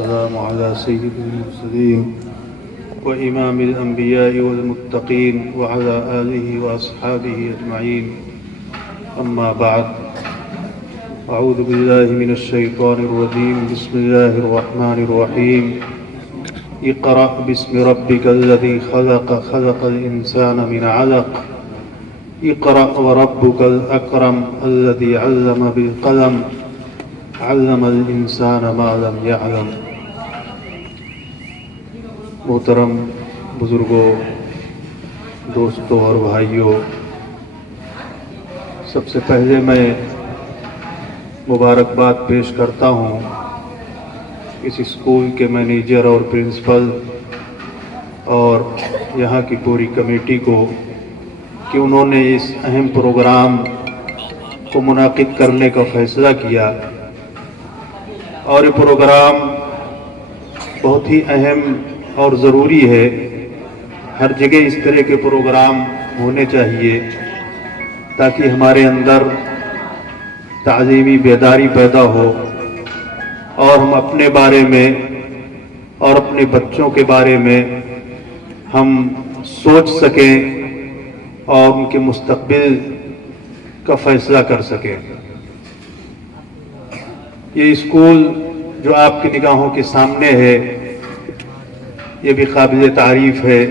वस्सलामु अला सय्यिदिल मुरसलीन व इमामिल अंबियाइ वल मुत्तकीन व अला आलिहि व अस्हाबिहि अजमईन। अम्मा बाद, अऊज़ु बिल्लाहि मिनश शैतानिर रजीम। बिस्मिल्लाहिर रहमानिर रहीम। इक़रा बिस्मि रब्बिकल्लज़ी खलक़ खलक़ल इंसाना मिन अलक़। इक़रा व रब्बुकल अकरम अल्लज़ी अल्लम बिल क़लम अल्लमल इंसाना मा लम यअलम। मोहतरम बुजुर्गों, दोस्तों और भाइयों, सबसे पहले मैं मुबारकबाद पेश करता हूँ इस स्कूल के मैनेजर और प्रिंसिपल और यहाँ की पूरी कमेटी को कि उन्होंने इस अहम प्रोग्राम को मुनाकिद करने का फ़ैसला किया। और ये प्रोग्राम बहुत ही अहम और ज़रूरी है। हर जगह इस तरह के प्रोग्राम होने चाहिए ताकि हमारे अंदर ताज़ीमी बेदारी पैदा हो और हम अपने बारे में और अपने बच्चों के बारे में हम सोच सकें और उनके मुस्तक़बिल का फ़ैसला कर सकें। ये स्कूल जो आपकी निगाहों के सामने है, ये भी काबिल तारीफ़ है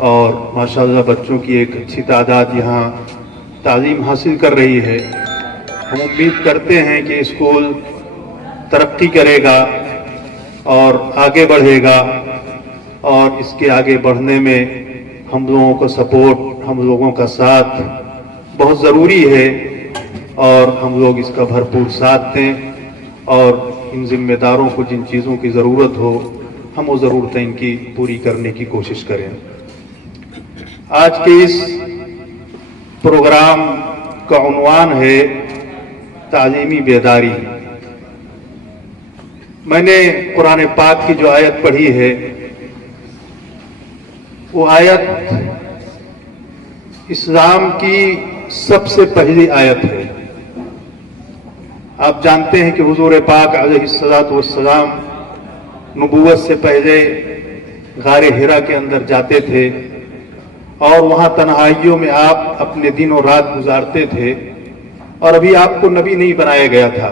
और माशाअल्लाह बच्चों की एक अच्छी तादाद यहाँ तालीम हासिल कर रही है। हम उम्मीद करते हैं कि स्कूल तरक्की करेगा और आगे बढ़ेगा और इसके आगे बढ़ने में हम लोगों का सपोर्ट, हम लोगों का साथ बहुत ज़रूरी है और हम लोग इसका भरपूर साथ दें और इन जिम्मेदारों को जिन चीज़ों की ज़रूरत हो हम वो ज़रूरतें इनकी पूरी करने की कोशिश करें। आज के इस प्रोग्राम का उन्वान है तालीमी बेदारी। मैंने कुरान पाक की जो आयत पढ़ी है वो आयत इस्लाम की सबसे पहली आयत है। आप जानते हैं कि हुजूर पाक अलैहिस्सलातु वस्सलाम नबूवत से पहले गारे हिरा के अंदर जाते थे और वहां तन्हाइयों में आप अपने दिन और रात गुजारते थे और अभी आपको नबी नहीं बनाया गया था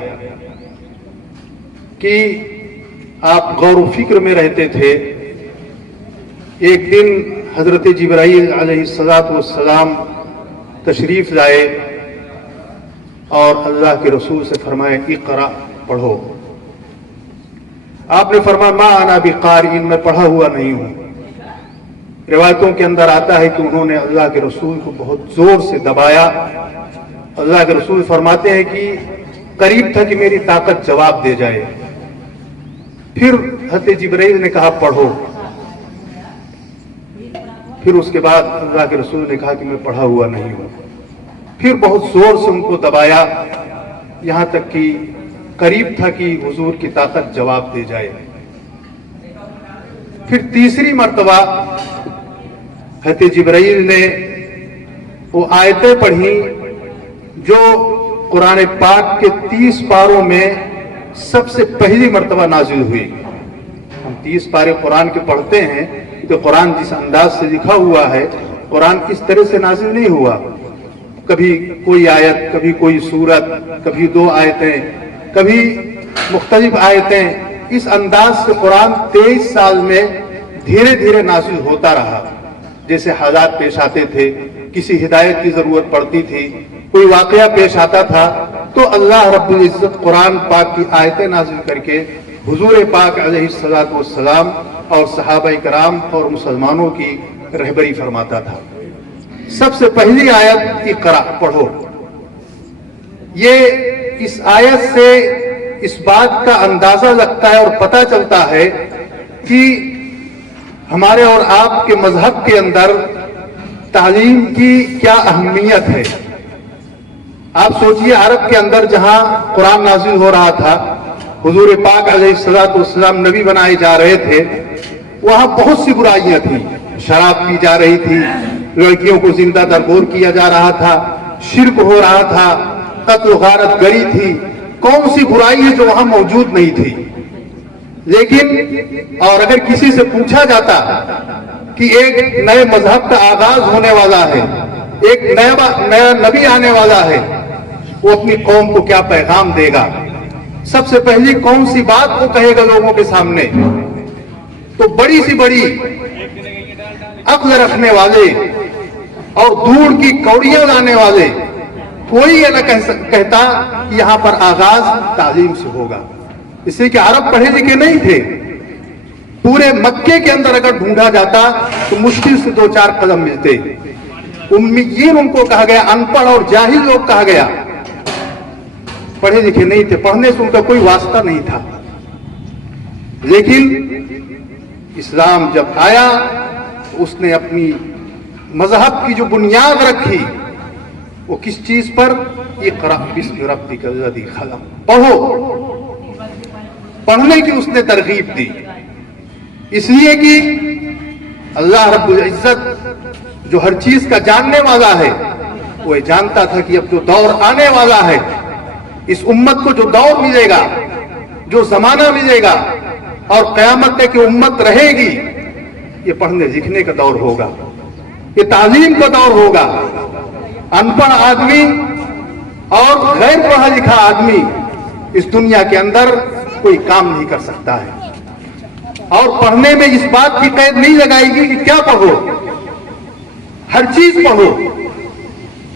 कि आप गौर व फिक्र में रहते थे। एक दिन हजरत जिब्राईल अलैहिस्सलातु वस्सलाम तशरीफ लाए और अल्लाह के रसूल से फरमाए इक़रा, पढ़ो। आपने फरमाया मा अना बिक़ारिइन, मैं पढ़ा हुआ नहीं हूं। रिवायतों के अंदर आता है कि उन्होंने अल्लाह के रसूल को बहुत जोर से दबाया। अल्लाह के रसूल फरमाते हैं कि करीब था कि मेरी ताकत जवाब दे जाए। फिर हज़रत जिब्राईल ने कहा पढ़ो। फिर उसके बाद अल्लाह के रसूल ने कहा कि मैं पढ़ा हुआ नहीं हूं। फिर बहुत जोर से उनको दबाया, यहां तक कि करीब था कि हुजूर की ताकत जवाब दे जाए। फिर तीसरी मर्तबा हज़रत जिब्राईल ने वो आयतें पढ़ी जो कुरान पाक के 30 पारों में सबसे पहली मर्तबा नाजिल हुई। हम 30 पारे कुरान के पढ़ते हैं तो कुरान जिस अंदाज से लिखा हुआ है, कुरान इस तरह से नाजिल नहीं हुआ। कभी कोई आयत, कभी कोई सूरत, कभी 2 आयतें, कभी मुख्तलिफ आयतें, इस अंदाज से कुरान 23 साल में धीरे धीरे नाजिल होता रहा। जैसे हालात पेश आते थे, किसी हिदायत की जरूरत पड़ती थी, कोई वाकया पेश आता था तो अल्लाह रब्बुल इज्जत कुरान पाक की आयतें नाजिल करके हुजूर पाक अलैहिस्सलातु वस्सलाम और सहाबाए कराम और मुसलमानों की रहबरी फरमाता था। सबसे पहली आयत इक़रा, पढ़ो। ये इस आयत से इस बात का अंदाजा लगता है और पता चलता है कि हमारे और आपके मजहब के अंदर तालीम की क्या अहमियत है। आप सोचिए, अरब के अंदर जहां कुरान नाजिल हो रहा था, हुजूर पाक अलैहिस्सलातु वस्सलाम नबी बनाए जा रहे थे, वहां बहुत सी बुराइयां थी। शराब पी जा रही थी, लड़कियों को जिंदा दरगोर किया जा रहा था, शिर्क हो रहा था, कत्ल गारत गरी थी। कौन सी बुराई है जो वहां मौजूद नहीं थी? लेकिन और अगर किसी से पूछा जाता कि एक नए मजहब का आगाज होने वाला है, एक नया नबी आने वाला है, वो अपनी कौम को क्या पैगाम देगा, सबसे पहली कौन सी बात वो कहेगा लोगों के सामने, तो बड़ी सी बड़ी अक्ल रखने वाले और दूर की कौड़ियां लाने वाले कोई ये न कहता कि यहां पर आगाज तालीम से होगा। इसलिए कि अरब पढ़े लिखे नहीं थे। पूरे मक्के के अंदर अगर ढूंढा जाता तो मुश्किल से 2-4 कदम मिलते। उम्मीयीन उनको कहा गया, अनपढ़ और जाहिल लोग कहा गया, पढ़े लिखे नहीं थे, पढ़ने से उनका कोई वास्ता नहीं था। लेकिन इस्लाम जब आया उसने अपनी मजहब की जो बुनियाद रखी वो किस चीज पर, इक़रा बिस्मि रब्बिका ल्लज़ी खलक़, पढ़ो, पढ़ने की उसने तरगीब दी। इसलिए कि अल्लाह रब्बुल इज्जत जो हर चीज का जानने वाला है, वो जानता था कि अब जो दौर आने वाला है, इस उम्मत को जो दौर मिलेगा, जो जमाना मिलेगा और क़यामत तक की उम्मत रहेगी, ये पढ़ने लिखने का दौर होगा, ये तालीम का दौर होगा। अनपढ़ आदमी और गैर पढ़ा लिखा आदमी इस दुनिया के अंदर कोई काम नहीं कर सकता है। और पढ़ने में इस बात की कैद नहीं लगाएगी कि क्या पढ़ो, हर चीज पढ़ो,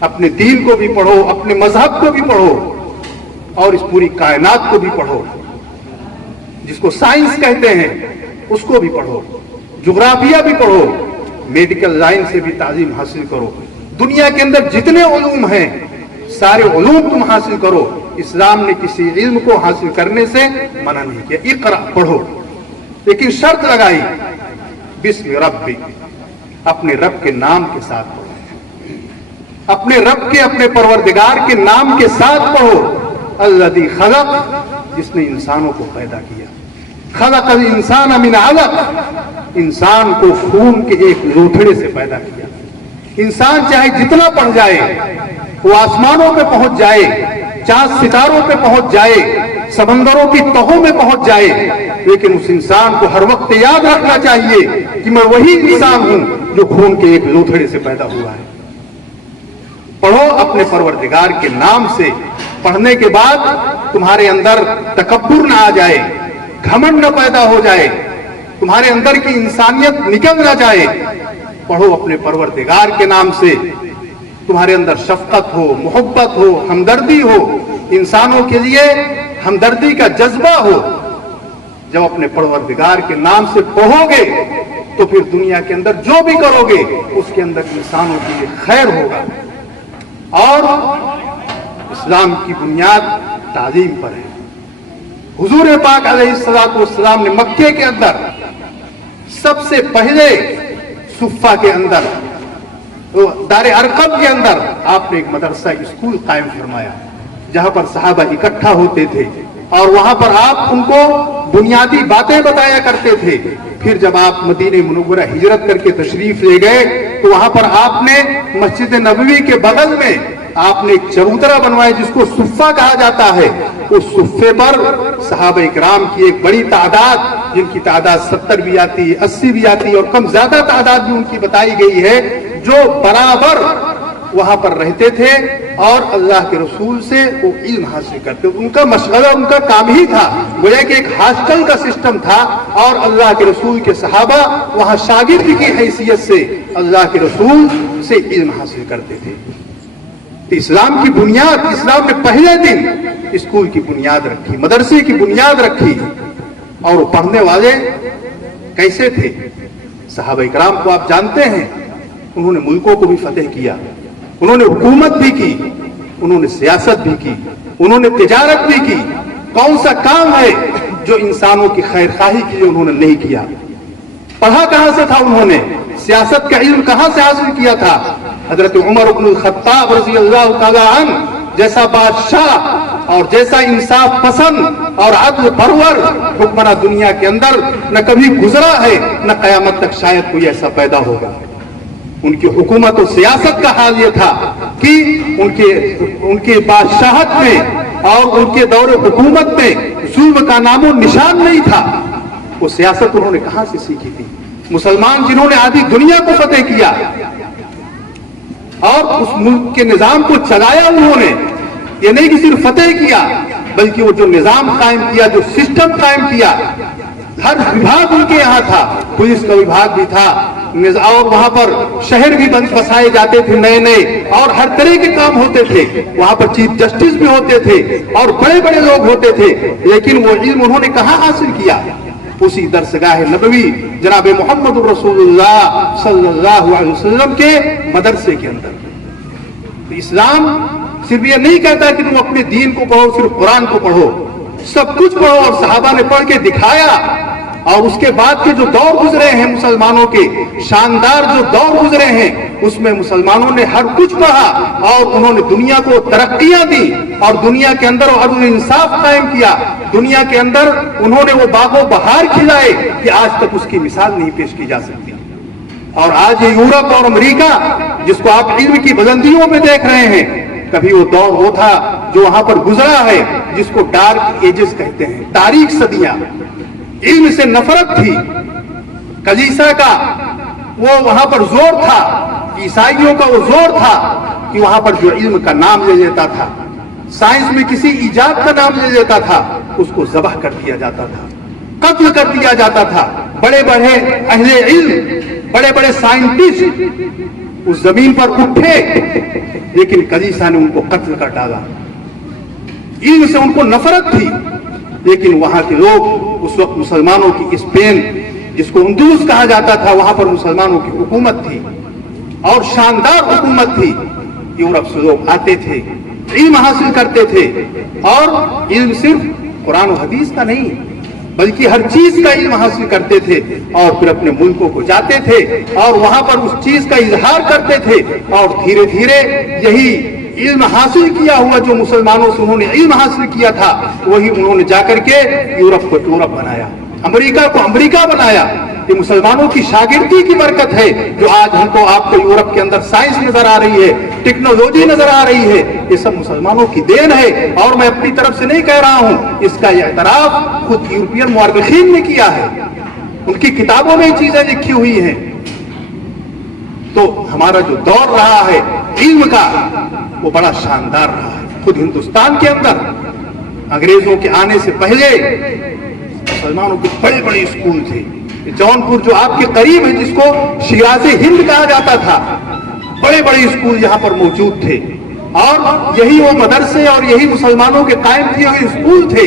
अपने दीन को भी पढ़ो, अपने मजहब को भी पढ़ो और इस पूरी कायनात को भी पढ़ो। जिसको साइंस कहते हैं उसको भी पढ़ो, ज्योग्राफिया भी पढ़ो, मेडिकल लाइन से भी तालीम हासिल करो। दुनिया के अंदर जितने उलूम हैं सारे उलूम तुम हासिल करो। इस्लाम ने किसी इल्म को हासिल करने से मना नहीं किया, इक़रा पढ़ो, लेकिन शर्त लगाई बिस्मि रब्बी, अपने रब के नाम के साथ पढ़ो, अपने रब के, अपने परवरदिगार के नाम के साथ पढ़ो। अल्लज़ी खलक़, जिसने इंसानों को पैदा किया, खलक़ल इंसान मिन अलक़, इंसान को खून के एक लोथड़े से पैदा किया। इंसान चाहे जितना पढ़ जाए, वो आसमानों पे पहुंच जाए, चांद सितारों पे पहुंच जाए, समंदरों की तहों में पहुंच जाए, लेकिन उस इंसान को हर वक्त याद रखना चाहिए कि मैं वही इंसान हूं जो खून के एक लोथड़े से पैदा हुआ है। पढ़ो अपने परवरदिगार के नाम से। पढ़ने के बाद तुम्हारे अंदर तकब्बुर ना आ जाए, घमंड न पैदा हो जाए, तुम्हारे अंदर की इंसानियत निकल ना जाए। पढ़ो अपने परवरदिगार के नाम से, तुम्हारे अंदर शफकत हो, मोहब्बत हो, हमदर्दी हो, इंसानों के लिए हमदर्दी का जज्बा हो। जब अपने परवरदिगार के नाम से पढ़ोगे तो फिर दुनिया के अंदर जो भी करोगे उसके अंदर इंसानों के लिए खैर होगा। और इस्लाम की बुनियाद तालीम पर है। हुजूर पाक अलैहिस्सलातु वस्सलाम ने मक्के के अंदर सबसे पहले सुफ़ा के अंदर, दारे अरकम के अंदर आपने एक मदरसा स्कूल कायम फरमाया, जहां पर सहाबा इकट्ठा होते थे और वहां पर आप उनको बुनियादी बातें बताया करते थे। फिर जब आप मदीने मुनव्वरा हिजरत करके तशरीफ ले गए तो वहां पर आपने मस्जिद नबवी के बगल में आपने एक चबूतरा बनवाया जिसको सुफ़ा कहा जाता है। उस सुफ़े पर सहाबा इकराम की एक बड़ी तादाद, जिनकी तादाद 70 भी आती है, 80 भी आती है और कम ज्यादा तादाद भी उनकी बताई गई है, जो बराबर वहां पर रहते थे और अल्लाह के रसूल से वो इल्म हासिल करते। उनका मशगला, उनका काम ही था, गोया कि एक हॉस्टल का सिस्टम था और अल्लाह के रसूल के सहाबा वहां शागिर्द की हैसियत से अल्लाह के रसूल से इल्म हासिल करते थे। तो इस्लाम की बुनियाद, इस्लाम ने पहले दिन स्कूल की बुनियाद रखी, मदरसे की बुनियाद रखी। और पढ़ने वाले कैसे थे? सहाबा इकराम को आप जानते हैं, उन्होंने मुल्कों को भी फतेह किया, उन्होंने हुकूमत भी की, उन्होंने सियासत भी की, उन्होंने तिजारत भी की। कौन सा काम है जो इंसानों की खैरखाही के लिए उन्होंने नहीं किया? पढ़ा कहां से था उन्होंने? सियासत का इल्म कहां से हासिल किया था? हजरत उमर इब्नुल खत्ताब रज़ियल्लाहु ताला अन्हु जैसा बादशाह और जैसा इंसाफ पसंद और अदल परवर हुक्मरान दुनिया के अंदर न कभी गुजरा है, न कयामत तक शायद कोई ऐसा पैदा होगा। उनकी हुकूमत और सियासत का हाल यह था कि उनके बादशाहत में और उनके दौरे हुकूमत में जुल्म का नामो निशान नहीं था। वो सियासत उन्होंने कहां से सीखी थी? मुसलमान जिन्होंने आधी दुनिया को फतेह किया और उस मुल्क के निजाम को चलाया, उन्होंने ये नहीं कि सिर्फ फतेह किया, बल्कि वो जो निजाम कायम किया, जो सिस्टम कायम किया, हर विभाग उनके यहाँ था, पुलिस का विभाग भी था, और वहां पर शहर भी बसाए जाते थे नए नए, और हर तरह के काम होते थे। वहां पर चीफ जस्टिस भी होते थे और बड़े बड़े लोग होते थे। लेकिन वो इल्म उन्होंने कहां हासिल किया? उसी दरसगाह नबवी जनाब मोहम्मद रसूलुल्लाह सल्लल्लाहु अलैहि वसल्लम के मदरसे के अंदर। तो इस्लाम सिर्फ ये नहीं कहता कि तुम अपने दीन को पढ़ो, सिर्फ कुरान को पढ़ो, सब कुछ पढ़ो। और सहाबा ने पढ़ के दिखाया, और उसके बाद के जो दौर गुजरे हैं मुसलमानों के, शानदार जो दौर गुजरे हैं, उसमें मुसलमानों ने हर कुछ पढ़ा और उन्होंने दुनिया को तरक्कियां दी और दुनिया के अंदर अदल इंसाफ कायम किया। दुनिया के अंदर उन्होंने वो बागो बहार खिलाए कि आज तक उसकी मिसाल नहीं पेश की जा सकती। और आज ये यूरोप और अमेरिका, जिसको आप इल्म की बुलंदियों में देख रहे हैं, कभी वो दौर वो था जो वहां पर गुजरा है, जिसको डार्क एजेस कहते हैं, तारीख सदियां। इल्म से नफरत थी, कलीसा का वो वहां पर जोर था, ईसाइयों का वो जोर था कि वहां पर जो इल्म का नाम ले लेता था, साइंस में किसी इजाद का नाम ले लेता था, उसको जबह कर दिया जाता था, कत्ल कर दिया जाता था। बड़े बड़े अहले इल्म, बड़े बड़े साइंटिस्ट उस जमीन पर उठे, लेकिन कलीसा ने उनको कत्ल कर डाला। इल्म से उनको नफरत थी, लेकिन वहां के लोग उस वक्त मुसलमानों की, स्पेन जिसको अंदलुस कहा जाता था, वहां पर मुसलमानों की हुकूमत थी और शानदार हुकूमत थी। यूरोप से लोग आते थे, इल्म हासिल करते थे, और इल्म सिर्फ कुरान और हदीस का नहीं, बल्कि हर चीज का इल्म हासिल करते थे, और फिर अपने मुल्कों को जाते थे और वहां पर उस चीज का इजहार करते थे। और धीरे धीरे यही इल्म हासिल किया हुआ, जो मुसलमानों से उन्होंने इल्म हासिल किया था, वही उन्होंने जाकर के यूरोप को यूरोप बनाया, अमेरिका को अमेरिका बनाया। ये मुसलमानों की शागिर्दी की बरकत है, जो आज हमको आपको यूरोप के अंदर साइंस नजर आ रही है, टेक्नोलॉजी नजर आ रही है, ये सब मुसलमानों की देन है। और मैं अपनी तरफ से नहीं कह रहा हूं, इसका यह एतराफ खुद यूरोपियन मुअर्रिखीन ने किया है, उनकी किताबों में ये चीजें लिखी हुई हैं। तो हमारा जो दौर रहा है इल्म का, वो बड़ा शानदार रहा है। खुद हिंदुस्तान के अंदर अंग्रेजों के आने से पहले मुसलमानों के बड़े बड़े स्कूल थे। जौनपुर जो आपके करीब है, जिसको शिराज़े हिंद कहा जाता था, बड़े बड़े स्कूल यहाँ पर मौजूद थे, और यही वो मदरसे और यही मुसलमानों के कायम किए हुए स्कूल थे,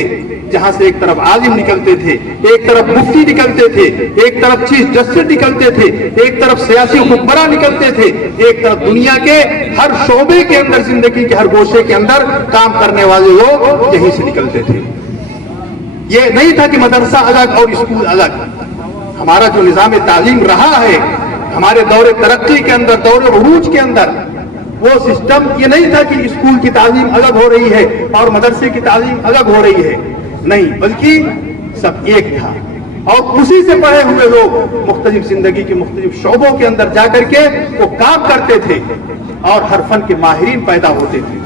जहां से एक तरफ आलिम निकलते थे, एक तरफ मुफ्ती निकलते थे, एक तरफ चीफ जस्टिस निकलते थे, एक तरफ सियासी हुक्मरान निकलते थे, एक तरफ दुनिया के हर शोबे के अंदर, जिंदगी के हर गोशे के अंदर काम करने वाले लोग यहीं से निकलते थे। ये नहीं था कि मदरसा अलग और स्कूल अलग। हमारा जो निजाम तालीम रहा है, हमारे दौरे तरक्की के अंदर, दौरे उरूज के अंदर, वो सिस्टम ये नहीं था कि स्कूल की तालीम अलग हो रही है और मदरसे की तालीम अलग हो रही है, नहीं, बल्कि सब एक था। और उसी से पढ़े हुए लोग मुख्तलिफ जिंदगी के मुख्तलिफ शोबों के अंदर जाकर के वो काम करते थे और हर फन के माहिरीन पैदा होते थे।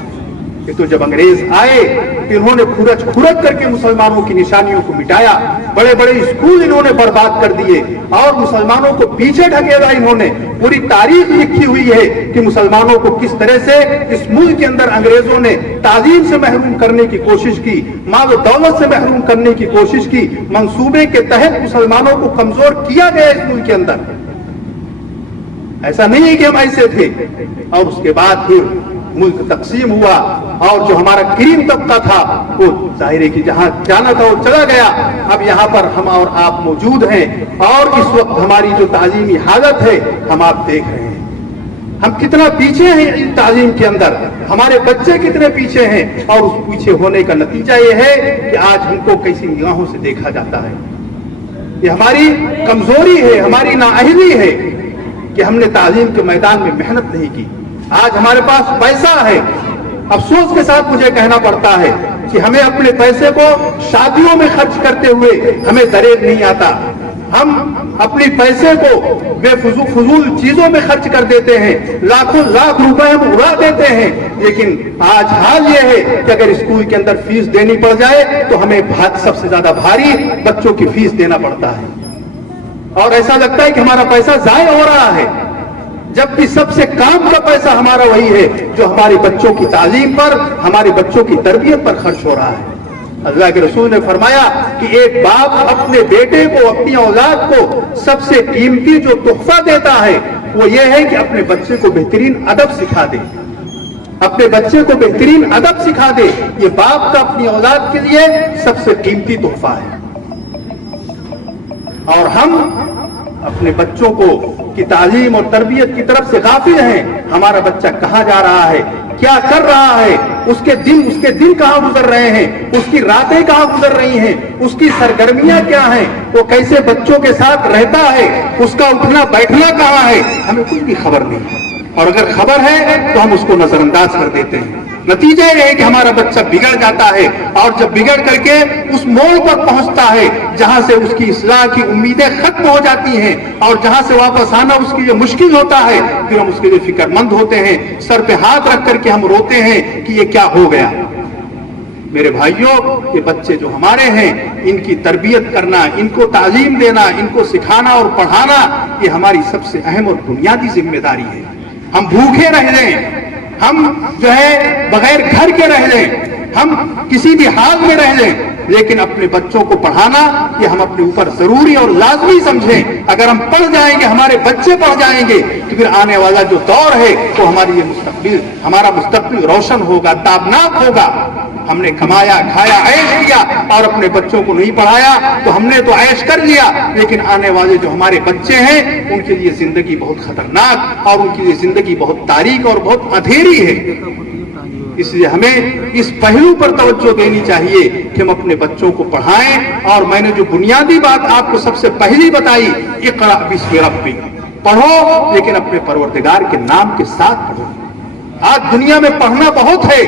तो जब अंग्रेज आए, इन्होंने खुरच करके मुसलमानों की निशानियों को मिटाया, बड़े बड़े स्कूल इन्होंने बर्बाद कर दिए और मुसलमानों को पीछे ढकेला। इन्होंने पूरी तारीख लिखी हुई है कि मुसलमानों को किस तरह से इस मुल्क के अंदर अंग्रेजों ने तालीम से महरूम करने की कोशिश की, माल दौलत से महरूम करने की कोशिश की। मंसूबे के तहत मुसलमानों को कमजोर किया गया इस मुल्क के अंदर। ऐसा नहीं है कि हम ऐसे थे। और उसके बाद फिर मुल्क तकसीम हुआ और जो हमारा करीम तबका था वो जाहिर है कि जहां जाना था वो चला गया। अब यहाँ पर हम और आप मौजूद हैं और इस वक्त हमारी जो तालीमी हालत है हम आप देख रहे हैं, हम कितना पीछे हैं इन तालीम के अंदर, हमारे बच्चे कितने पीछे हैं। और उस पीछे होने का नतीजा ये है कि आज हमको कैसी निगाहों से देखा जाता है। ये हमारी कमजोरी है, हमारी नाअहली है कि हमने तालीम के मैदान में मेहनत नहीं की। आज हमारे पास पैसा है, अफसोस के साथ मुझे कहना पड़ता है कि हमें अपने पैसे को शादियों में खर्च करते हुए हमें दरेज नहीं आता। हम अपनी पैसे को बेफजूल चीजों में खर्च कर देते हैं, लाखों लाख रुपए हम उड़ा देते हैं। लेकिन आज हाल यह है कि अगर स्कूल के अंदर फीस देनी पड़ जाए तो हमें सबसे ज्यादा भारी बच्चों की फीस देना पड़ता है, और ऐसा लगता है कि हमारा पैसा जाया हो रहा है, जबकि सबसे काम का पैसा हमारा वही है जो हमारे बच्चों की तालीम पर, हमारे बच्चों की तरबियत पर खर्च हो रहा है। अल्लाह के रसूल ने फरमाया कि एक बाप अपने बेटे को, अपनी औलाद को सबसे कीमती जो तोहफा देता है वो ये है कि अपने बच्चे को बेहतरीन अदब सिखा दे, अपने बच्चे को बेहतरीन अदब सिखा दे। ये बाप का अपनी औलाद के लिए सबसे कीमती तोहफा है। और हम अपने बच्चों को की तालीम और तरबियत की तरफ से गाफिल हैं। हमारा बच्चा कहां जा रहा है, क्या कर रहा है, उसके दिन कहां गुजर रहे हैं, उसकी रातें कहां गुजर रही हैं, उसकी सरगर्मियां क्या हैं, वो कैसे बच्चों के साथ रहता है, उसका उठना बैठना कहां है, हमें कुछ भी खबर नहीं है। और अगर खबर है तो हम उसको नजरअंदाज कर देते हैं। नतीजा यह है कि हमारा बच्चा बिगड़ जाता है, और जब बिगड़ करके उस मोड़ पर पहुंचता है जहां से उसकी इस्लाह की उम्मीदें खत्म हो जाती हैं, और जहां से वापस आना उसके लिए मुश्किल होता है, फिर हम उसके लिए फिक्रमंद होते हैं, सर पे हाथ रख करके हम रोते हैं कि ये क्या हो गया। मेरे भाइयों, ये बच्चे जो हमारे हैं, इनकी तरबियत करना, इनको तालीम देना, इनको सिखाना और पढ़ाना, ये हमारी सबसे अहम और बुनियादी जिम्मेदारी है। हम भूखे रह लें, हम जो है बगैर घर के रह लें, हम किसी भी हाल में रह लें, लेकिन अपने बच्चों को पढ़ाना ये हम अपने ऊपर जरूरी और लाजमी समझें। अगर हम पढ़ जाएंगे, हमारे बच्चे पढ़ जाएंगे, तो फिर आने वाला जो दौर है वो हमारा मुस्तकबिल रोशन होगा, ताबनाक होगा। हमने कमाया, खाया, ऐश किया और अपने बच्चों को नहीं पढ़ाया तो हमने तो ऐश कर लिया, लेकिन आने वाले जो हमारे बच्चे हैं उनके लिए जिंदगी बहुत खतरनाक और उनके लिए जिंदगी बहुत तारीक और बहुत अंधेरी है। इसलिए हमें इस पहलू पर तवज्जो देनी चाहिए कि हम अपने बच्चों को पढ़ाएं। और मैंने जो बुनियादी बात आपको सबसे पहली बताई, इक़रा बिस्मि रब्बिक, पढ़ो लेकिन अपने परवरदिगार के नाम के साथ पढ़ो। आज दुनिया में पढ़ना बहुत है,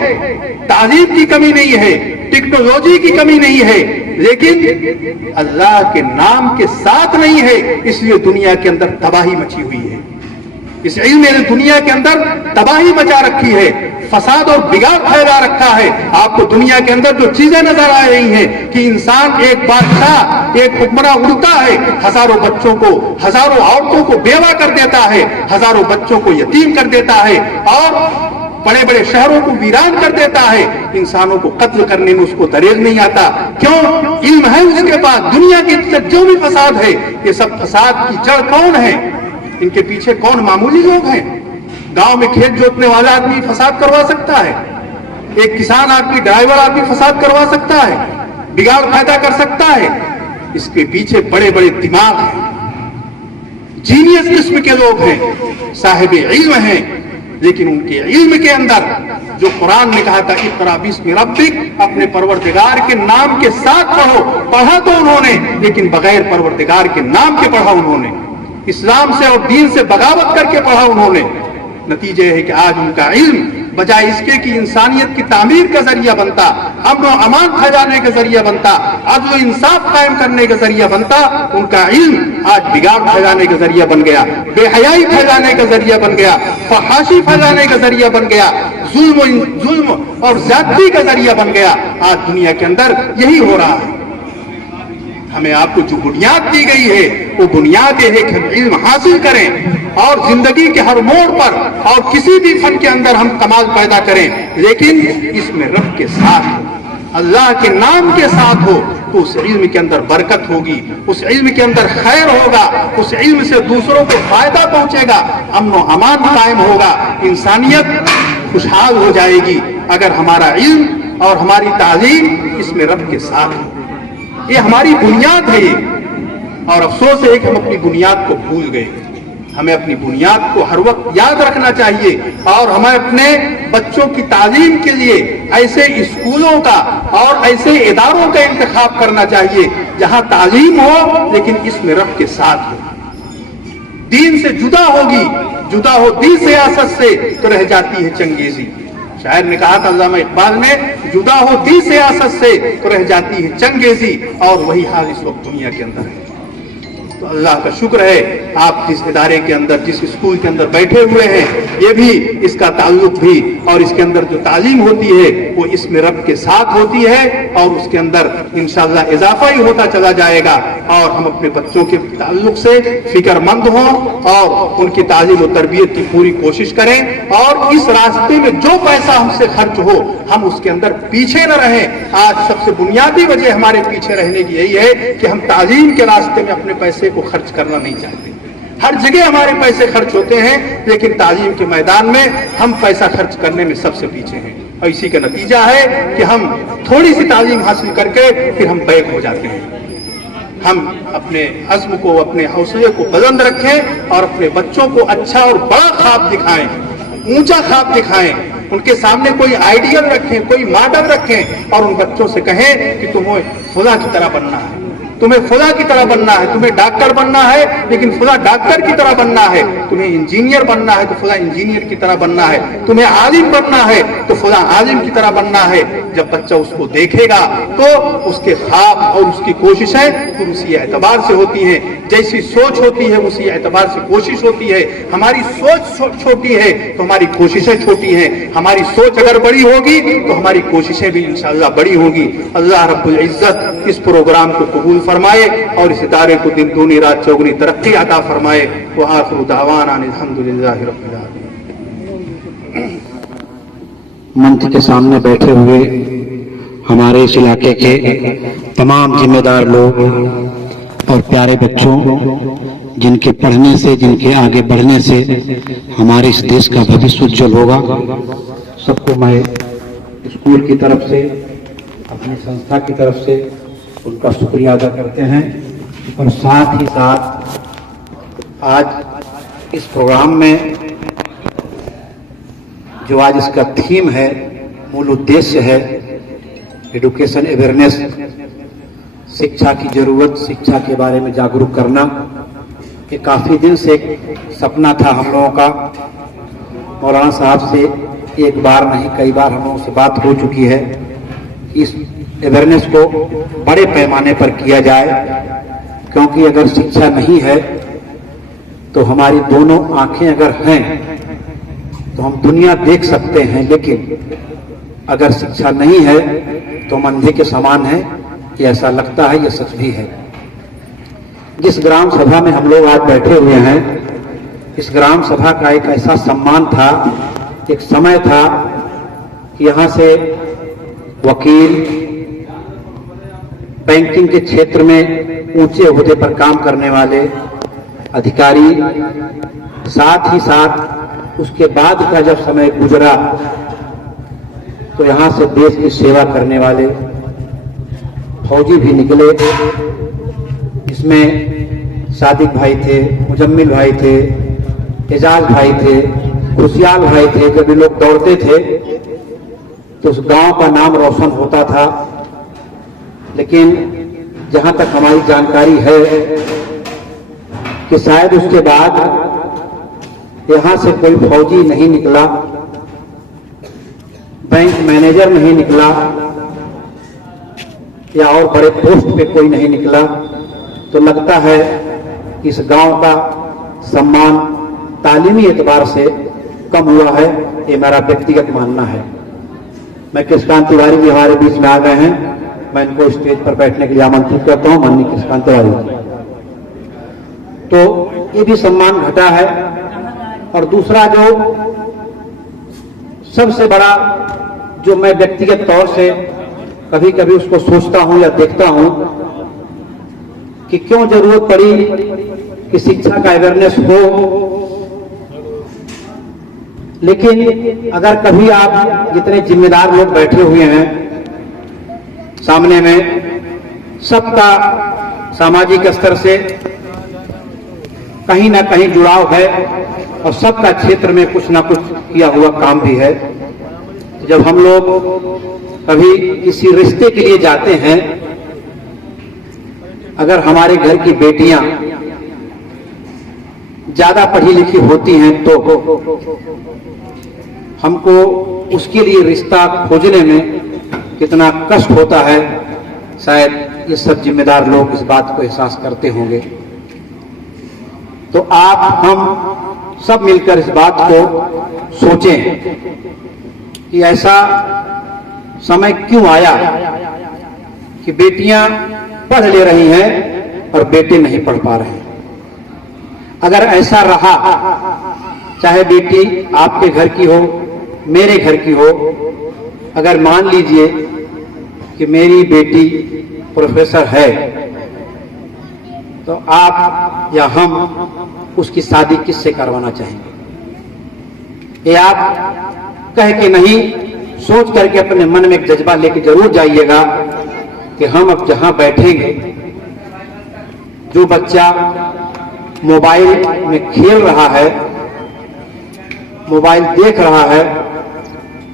तालीम की कमी नहीं है, टेक्नोलॉजी की कमी नहीं है, लेकिन अल्लाह के नाम के साथ नहीं है। इसलिए दुनिया के अंदर तबाही मची हुई है। इस इल्म ने दुनिया के अंदर तबाही मचा रखी है, फसाद और बिगाड़ फैला रखा है। आपको दुनिया के अंदर जो चीजें नजर आ रही हैं कि इंसान, एक बादशाह, एक हुक्मरान उड़ता है, हजारों बच्चों को, हजारों औरतों को बेवा कर देता है, हजारों बच्चों को यतीम कर देता है और बड़े बड़े शहरों को वीरान कर देता है। इंसानों को कत्ल करने में उसको दरेज नहीं आता। क्यों? इल्म है उसके पास। दुनिया के जो भी फसाद है, ये सब फसाद की जड़ कौन है? इनके पीछे कौन? मामूली लोग हैं। गांव में खेत जोतने वाला आदमी फसाद करवा सकता है, एक किसान आदमी, ड्राइवर आदमी फसाद करवा सकता है, बिगाड़ पैदा कर सकता है। इसके पीछे बड़े बड़े दिमाग हैं, जीनियस किस्म के लोग हैं, साहिब इल्म हैं, लेकिन उनके इल्म के अंदर जो कुरान ने कहा था इक़रा बिस्मि रब्बिक, अपने परवरदिगार के नाम के साथ पढ़ो, पढ़ा तो उन्होंने, लेकिन बगैर परवरदिगार के नाम के पढ़ा उन्होंने, इस्लाम से और दीन से बगावत करके पढ़ा उन्होंने। नतीजे है कि आज उनका इल्म बजाय इसके कि इंसानियत की तामीर का जरिया बनता, अमन और अमान फैलाने का जरिया बनता, अदल इंसाफ कायम करने का जरिया बनता, उनका इल्म आज बिगाड़ फैलाने का जरिया बन गया, बेहयाई फैलाने का जरिया बन गया, फहाशी फैलाने का जरिया बन गया, जुल्म और ज्यादती का जरिया बन गया। आज दुनिया के अंदर यही हो रहा है। हमें आपको जो बुनियाद दी गई है वो बुनियाद ये है कि हम इल्म हासिल करें और जिंदगी के हर मोड़ पर और किसी भी फन के अंदर हम कमाल पैदा करें, लेकिन इसमें रब के साथ हो, अल्लाह के नाम के साथ हो, तो उस इल्म के अंदर बरकत होगी, उस इल्म के अंदर खैर होगा, उस इल्म से दूसरों को फायदा पहुंचेगा, अमन और अमान कायम होगा, इंसानियत खुशहाल हो जाएगी अगर हमारा इल्म और हमारी तालीम इसमें रब के साथ हो। ये हमारी बुनियाद है। और अफसोस है कि हम अपनी बुनियाद को भूल गए। हमें अपनी बुनियाद को हर वक्त याद रखना चाहिए और हमें अपने बच्चों की तालीम के लिए ऐसे स्कूलों का और ऐसे इदारों का इंतखाब करना चाहिए जहां तालीम हो लेकिन इसमें रब के साथ हो, दीन से जुदा होगी, जुदा हो दी सियासत से तो रह जाती है चंगेजी। शायर ने कहा था, अल्लामा इकबाल ने, जुदा हो दी सियासत से तो रह जाती है चंगेजी, और वही हाल इस वक्त दुनिया के अंदर है। तो अल्लाह का शुक्र है आप जिस इदारे के अंदर, जिस स्कूल के अंदर बैठे हुए हैं, ये भी इसका ताल्लुक भी और इसके अंदर जो तालीम होती है वो इसमें रब के साथ होती है और उसके अंदर इंशाअल्लाह इजाफा ही होता चला जाएगा। और हम अपने बच्चों के ताल्लुक से फिक्रमंद हों और उनकी तालीम और तरबियत की पूरी कोशिश करें और इस रास्ते में जो पैसा हमसे खर्च हो हम उसके अंदर पीछे न रहें। आज सबसे बुनियादी वजह हमारे पीछे रहने की यही है कि हम तालीम के रास्ते में अपने पैसे को खर्च करना नहीं चाहते। हर जगह हमारे पैसे खर्च होते हैं लेकिन तालीम के मैदान में हम पैसा खर्च करने में सबसे पीछे हैं और इसी का नतीजा है कि हम थोड़ी सी तालीम हासिल करके फिर हम बैक हो जाते हैं। हम अपने अज़्म को, अपने हौसले को बुलंद रखें और अपने बच्चों को अच्छा और बड़ा ख्वाब दिखाएं, ऊंचा ख्वाब दिखाएं, उनके सामने कोई आइडियल रखें, कोई मॉडल रखें और उन बच्चों से कहें कि तुम्हें फुला की तरह बनना है, तुम्हें फुला की तरह बनना है, तुम्हें डॉक्टर बनना है लेकिन फुला डॉक्टर की तरह बनना है, तुम्हें इंजीनियर बनना है तो फुला इंजीनियर की तरह बनना है, तुम्हें आलिम बनना है तो फुला आलिम की तरह बनना है। जब बच्चा उसको देखेगा तो उसके ख्वाब और उसकी कोशिशें फिर उसी एतबार से होती हैं। जैसी सोच होती है उसी एतबार से कोशिश होती है। हमारी सोच छोटी है तो हमारी कोशिशें छोटी हैं, हमारी सोच अगर बड़ी होगी तो हमारी कोशिशें भी इंशाअल्लाह बड़ी होगी। अल्लाह रब्बुल इज्जत इस प्रोग्राम को कबूल फरमाए और इस इदारे को दिन दूनी रात चौगुनी तरक्की अता फरमाए। व आखिरु दावाना अल्हम्दुलिल्लाहि रब्बिल आलमीन। मंच के सामने बैठे हुए हमारे इस इलाके के तमाम जिम्मेदार लोग और प्यारे बच्चों, जिनके पढ़ने से, जिनके आगे बढ़ने से हमारे इस देश का भविष्य उज्जवल होगा, सबको मैं स्कूल की तरफ से, अपनी संस्था की तरफ से उनका शुक्रिया अदा करते हैं। और साथ ही साथ आज इस प्रोग्राम में जो आज इसका थीम है, मूल उद्देश्य है एजुकेशन अवेयरनेस, शिक्षा की जरूरत, शिक्षा के बारे में जागरूक करना। ये काफी दिन से एक सपना था हम लोगों का। मौलाना साहब से एक बार नहीं कई बार हम लोगों से बात हो चुकी है कि इस अवेयरनेस को बड़े पैमाने पर किया जाए, क्योंकि अगर शिक्षा नहीं है तो हमारी दोनों आंखें अगर हैं तो हम दुनिया देख सकते हैं, लेकिन अगर शिक्षा नहीं है तो हम अंधे के समान हैं। ये ऐसा लगता है, ये सच भी है। जिस ग्राम सभा में हम लोग आज बैठे हुए हैं, इस ग्राम सभा का एक ऐसा सम्मान था, एक समय था कि यहाँ से वकील, बैंकिंग के क्षेत्र में ऊंचे ओहदे पर काम करने वाले अधिकारी, साथ ही साथ उसके बाद का जब समय गुजरा तो यहाँ से देश की सेवा करने वाले फौजी भी निकले। इसमें सादिक भाई थे, मुजम्मिल भाई थे, एजाज भाई थे, खुशियाल भाई थे। जब ये लोग दौड़ते थे तो उस गांव का नाम रोशन होता था। लेकिन जहां तक हमारी जानकारी है कि शायद उसके बाद यहां से कोई फौजी नहीं निकला, बैंक मैनेजर नहीं निकला या और बड़े पोस्ट पे कोई नहीं निकला, तो लगता है कि इस गांव का सम्मान तालीमी एतबार से कम हुआ है। ये मेरा व्यक्तिगत मानना है। मैं कृष्णकांत तिवारी जी हमारे बीच में आ गए हैं, मैं इनको स्टेज पर बैठने के लिए आमंत्रित करता हूं। माननीय कृष्णकांत तिवारी जी, तो ये भी सम्मान घटा है। और दूसरा जो सबसे बड़ा, जो मैं व्यक्तिगत तौर से कभी कभी उसको सोचता हूं या देखता हूं कि क्यों जरूरत पड़ी कि शिक्षा का अवेयरनेस हो, लेकिन अगर कभी आप जितने जिम्मेदार लोग बैठे हुए हैं सामने में, सबका सामाजिक स्तर से कहीं ना कहीं जुड़ाव है और सबका क्षेत्र में कुछ ना कुछ किया हुआ काम भी है। तो जब हम लोग कभी किसी रिश्ते के लिए जाते हैं, अगर हमारे घर की बेटियां ज्यादा पढ़ी लिखी होती हैं तो हमको उसके लिए रिश्ता खोजने में कितना कष्ट होता है, शायद ये सब जिम्मेदार लोग इस बात को एहसास करते होंगे। तो आप हम सब मिलकर इस बात को सोचें कि ऐसा समय क्यों आया कि बेटियां पढ़ ले रही हैं और बेटे नहीं पढ़ पा रहे हैं। अगर ऐसा रहा, चाहे बेटी आपके घर की हो, मेरे घर की हो, अगर मान लीजिए कि मेरी बेटी प्रोफेसर है, तो आप या हम उसकी शादी किससे करवाना चाहेंगे? ये आप कह के नहीं, सोच करके अपने मन में एक जज्बा लेके जरूर जाइएगा कि हम अब जहां बैठेंगे, जो बच्चा मोबाइल में खेल रहा है, मोबाइल देख रहा है,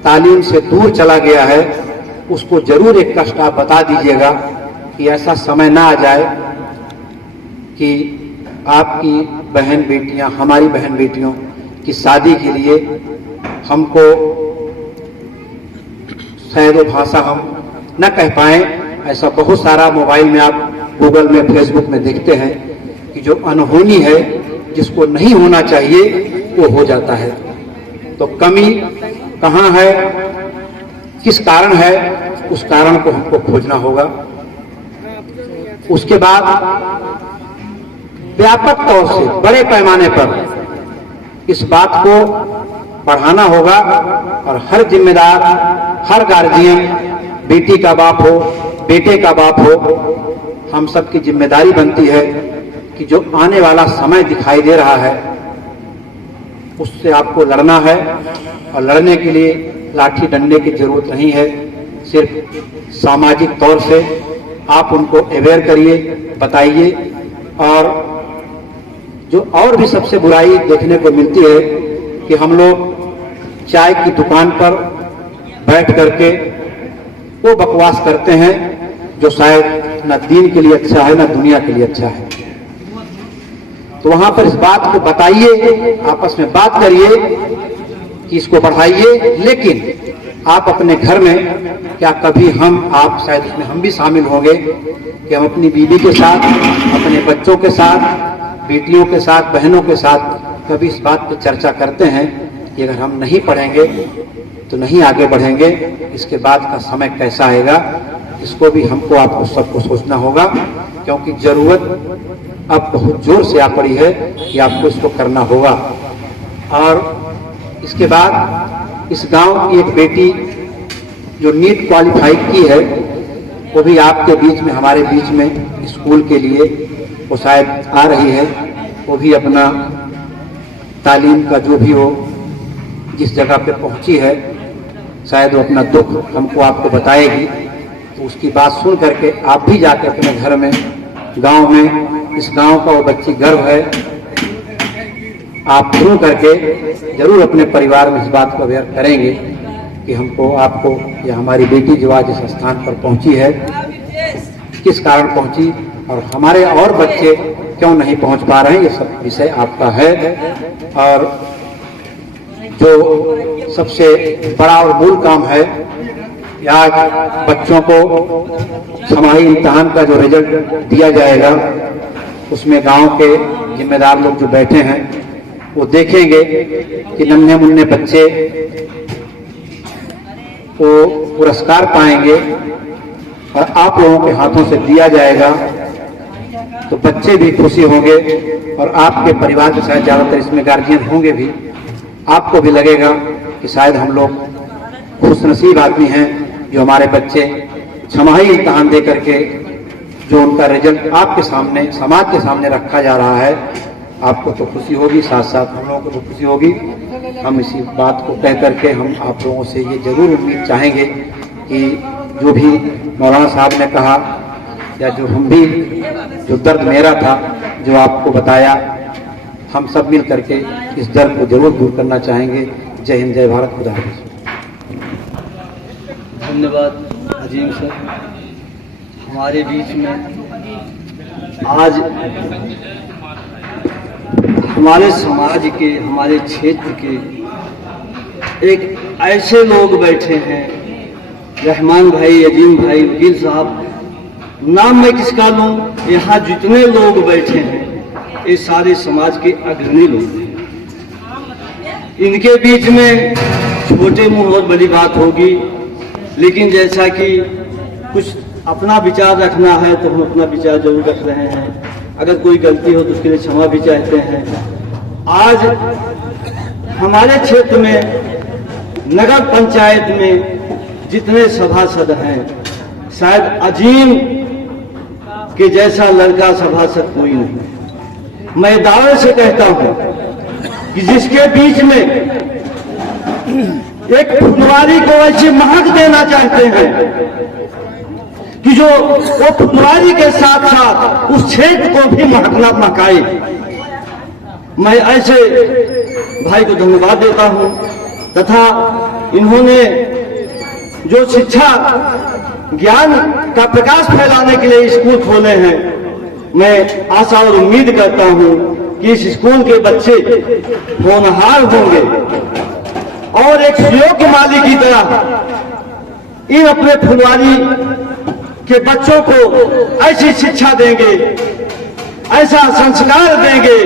तालीम से दूर चला गया है, उसको जरूर एक कष्ट आप बता दीजिएगा कि ऐसा समय ना आ जाए कि आपकी बहन बेटियां, हमारी बहन बेटियों की शादी के लिए हमको शायद वो भाषा हम न कह पाए। ऐसा बहुत सारा मोबाइल में आप गूगल में, फेसबुक में देखते हैं कि जो अनहोनी है, जिसको नहीं होना चाहिए, वो हो जाता है। तो कमी कहाँ है, किस कारण है, उस कारण को हमको खोजना होगा। उसके बाद व्यापक तौर से बड़े पैमाने पर इस बात को बढ़ाना होगा और हर जिम्मेदार, हर गार्जियन, बेटी का बाप हो, बेटे का बाप हो, हम सब की जिम्मेदारी बनती है कि जो आने वाला समय दिखाई दे रहा है, उससे आपको लड़ना है। और लड़ने के लिए लाठी डंडे की जरूरत नहीं है, सिर्फ सामाजिक तौर से आप उनको अवेयर करिए, बताइए। और जो और भी सबसे बुराई देखने को मिलती है कि हम लोग चाय की दुकान पर बैठ करके वो बकवास करते हैं जो शायद न दीन के लिए अच्छा है, न दुनिया के लिए अच्छा है। तो वहां पर इस बात को बताइए, आपस में बात करिए कि इसको बढ़ाइए। लेकिन आप अपने घर में, क्या कभी आप शायद उसमें हम भी शामिल होंगे कि हम अपनी बीवी के साथ, अपने बच्चों के साथ, बेटियों के साथ, बहनों के साथ कभी इस बात पर चर्चा करते हैं कि अगर हम नहीं पढ़ेंगे तो नहीं आगे बढ़ेंगे, इसके बाद का समय कैसा आएगा, इसको भी हमको, आपको सबको सोचना होगा। क्योंकि जरूरत अब बहुत जोर से आ पड़ी है कि आपको इसको करना होगा। और इसके बाद इस गांव की एक बेटी जो नीट क्वालिफाई की है, वो भी आपके बीच में, हमारे बीच में स्कूल के लिए वो शायद आ रही है। वो भी अपना तालीम का जो भी हो, जिस जगह पे पहुंची है, शायद वो अपना दुख हमको, आपको बताएगी। तो उसकी बात सुन करके आप भी जाकर अपने घर में, गांव में, इस गांव का वो बच्ची गर्व है, आप शुरू करके जरूर अपने परिवार में इस बात को अवेयर करेंगे कि हमको, आपको, या हमारी बेटी जो आज इस स्थान पर पहुंची है, किस कारण पहुंची और हमारे और बच्चे क्यों नहीं पहुंच पा रहे हैं, ये सब विषय आपका है। और जो सबसे बड़ा और मूल काम है, आज बच्चों को छमाही इम्तिहान का जो रिजल्ट दिया जाएगा, उसमें गांव के जिम्मेदार लोग जो बैठे हैं वो देखेंगे कि नन्हे मुन्ने बच्चे वो पुरस्कार पाएंगे और आप लोगों के हाथों से दिया जाएगा, तो बच्चे भी खुशी होंगे और आपके परिवार के शायद ज्यादातर इसमें गार्जियन होंगे भी, आपको भी लगेगा कि शायद हम लोग खुशनसीब आदमी हैं जो हमारे बच्चे छमाही इम्तिहान दे करके जो उनका रिजल्ट आपके सामने, समाज के सामने रखा जा रहा है। आपको तो खुशी होगी, साथ साथ हम लोगों को तो खुशी होगी। हम इसी बात को कह करके हम आप लोगों से ये जरूर उम्मीद चाहेंगे कि जो भी मौलाना साहब ने कहा, या जो हम भी, जो दर्द मेरा था, जो आपको बताया, हम सब मिल करके इस दर्द को जरूर दूर करना चाहेंगे। जय हिंद, जय भारत, खुदा हाफिज़। धन्यवाद अजीम सर। हमारे बीच में आज हमारे समाज के, हमारे क्षेत्र के एक ऐसे लोग बैठे हैं, रहमान भाई, अजीम भाई, वकील साहब, नाम मैं किसका लूं, यहाँ जितने लोग बैठे हैं ये सारे समाज के अग्रणी लोग हैं। इनके बीच में छोटे मुंह और बड़ी बात होगी, लेकिन जैसा कि कुछ अपना विचार रखना है तो हम अपना विचार जरूर रख रहे हैं। अगर कोई गलती हो तो उसके लिए क्षमा भी चाहते हैं। आज हमारे क्षेत्र में नगर पंचायत में जितने सभासद हैं, शायद अजीम के जैसा लड़का सभासद कोई नहीं। मैं दावे से कहता हूं कि जिसके बीच में एक फुलवारी को ऐसी महक देना चाहते हैं कि जो वो फुलवारी के साथ साथ उस क्षेत्र को भी महकाए। मैं ऐसे भाई को धन्यवाद देता हूं तथा इन्होंने जो शिक्षा ज्ञान का प्रकाश फैलाने के लिए स्कूल खोले हैं, मैं आशा और उम्मीद करता हूं कि इस स्कूल के बच्चे होनहार होंगे और एक योग्य माली की तरह इन अपने फुलवारी के बच्चों को ऐसी शिक्षा देंगे, ऐसा संस्कार देंगे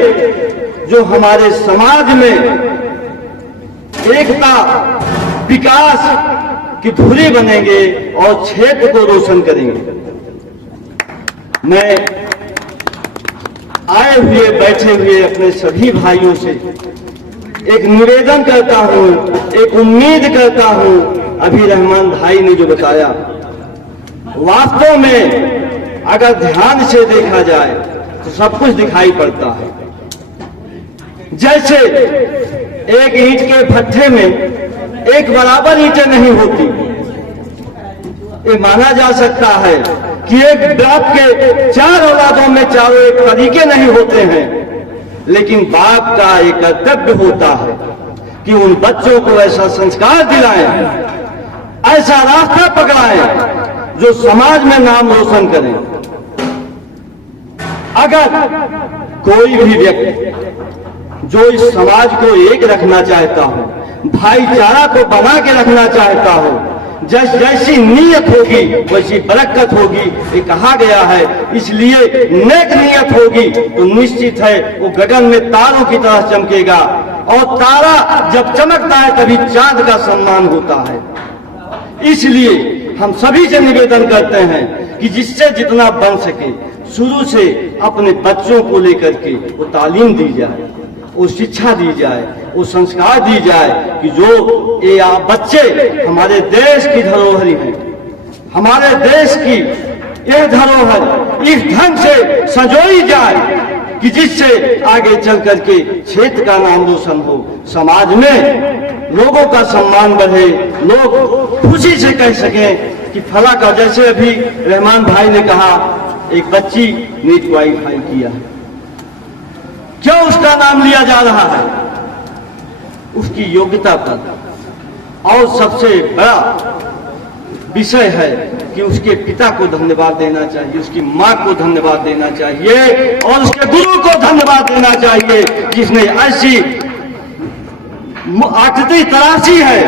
जो हमारे समाज में एकता, विकास की धुरी बनेंगे और क्षेत्र को रोशन करेंगे। मैं आए हुए बैठे हुए अपने सभी भाइयों से एक निवेदन करता हूं, एक उम्मीद करता हूं। अभी रहमान भाई ने जो बताया, वास्तव में अगर ध्यान से देखा जाए तो सब कुछ दिखाई पड़ता है। जैसे एक ईंट के भट्ठे में एक बराबर ईंटें नहीं होती। ये माना जा सकता है कि एक बाप के 4 औलादों में चारों एक तरीके नहीं होते हैं, लेकिन बाप का एक कर्तव्य होता है कि उन बच्चों को ऐसा संस्कार दिलाएं, ऐसा रास्ता पकड़ाएं जो समाज में नाम रोशन करें। अगर कोई भी व्यक्ति जो इस समाज को एक रखना चाहता हो, भाईचारा को बना के रखना चाहता हो, जैसी नीयत होगी वैसी बरकत होगी, ये कहा गया है। इसलिए नेक नीयत होगी तो निश्चित है वो गगन में तारों की तरह चमकेगा, और तारा जब चमकता है तभी चांद का सम्मान होता है। इसलिए हम सभी से निवेदन करते हैं कि जिससे जितना बन सके शुरू से अपने बच्चों को लेकर के वो तालीम दी जाए, वो शिक्षा दी जाए, वो संस्कार दी जाए कि जो ये बच्चे हमारे देश की धरोहर हैं, हमारे देश की यह धरोहर इस ढंग से संजोई जाए कि जिससे आगे चल करके क्षेत्र का नाम रोशन हो, समाज में लोगों का सम्मान बढ़े, लोग खुशी से कह सकें कि फला का, जैसे अभी रहमान भाई ने कहा एक बच्ची नीट क्वालिफाई किया है, क्यों उसका नाम लिया जा रहा है? उसकी योग्यता पर। और सबसे बड़ा विषय है कि उसके पिता को धन्यवाद देना चाहिए, उसकी माँ को धन्यवाद देना चाहिए और उसके गुरु को धन्यवाद देना चाहिए जिसने ऐसी आकृति तराशी है,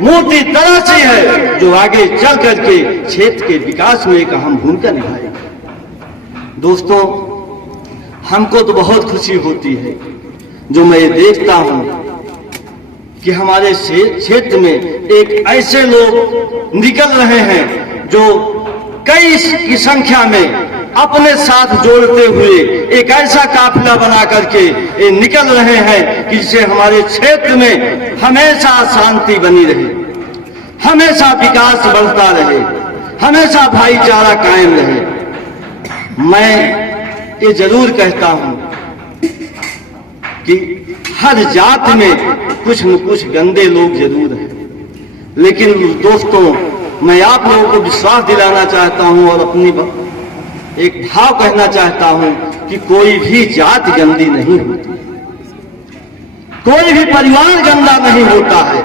मूर्ति तराशी है जो आगे चल करके क्षेत्र के विकास में एक अहम भूमिका निभाएगी। दोस्तों, हमको तो बहुत खुशी होती है जो मैं देखता हूं कि हमारे क्षेत्र में एक ऐसे लोग निकल रहे हैं जो कई की संख्या में अपने साथ जोड़ते हुए एक ऐसा काफिला बना करके निकल रहे हैं कि जिससे हमारे क्षेत्र में हमेशा शांति बनी रहे, हमेशा विकास बढ़ता रहे, हमेशा भाईचारा कायम रहे। मैं ये जरूर कहता हूं कि हर जात में कुछ न कुछ गंदे लोग जरूर हैं, लेकिन दोस्तों मैं आप लोगों को विश्वास दिलाना चाहता हूं और अपनी एक भाव कहना चाहता हूं कि कोई भी जात गंदी नहीं होती, कोई भी परिवार गंदा नहीं होता है।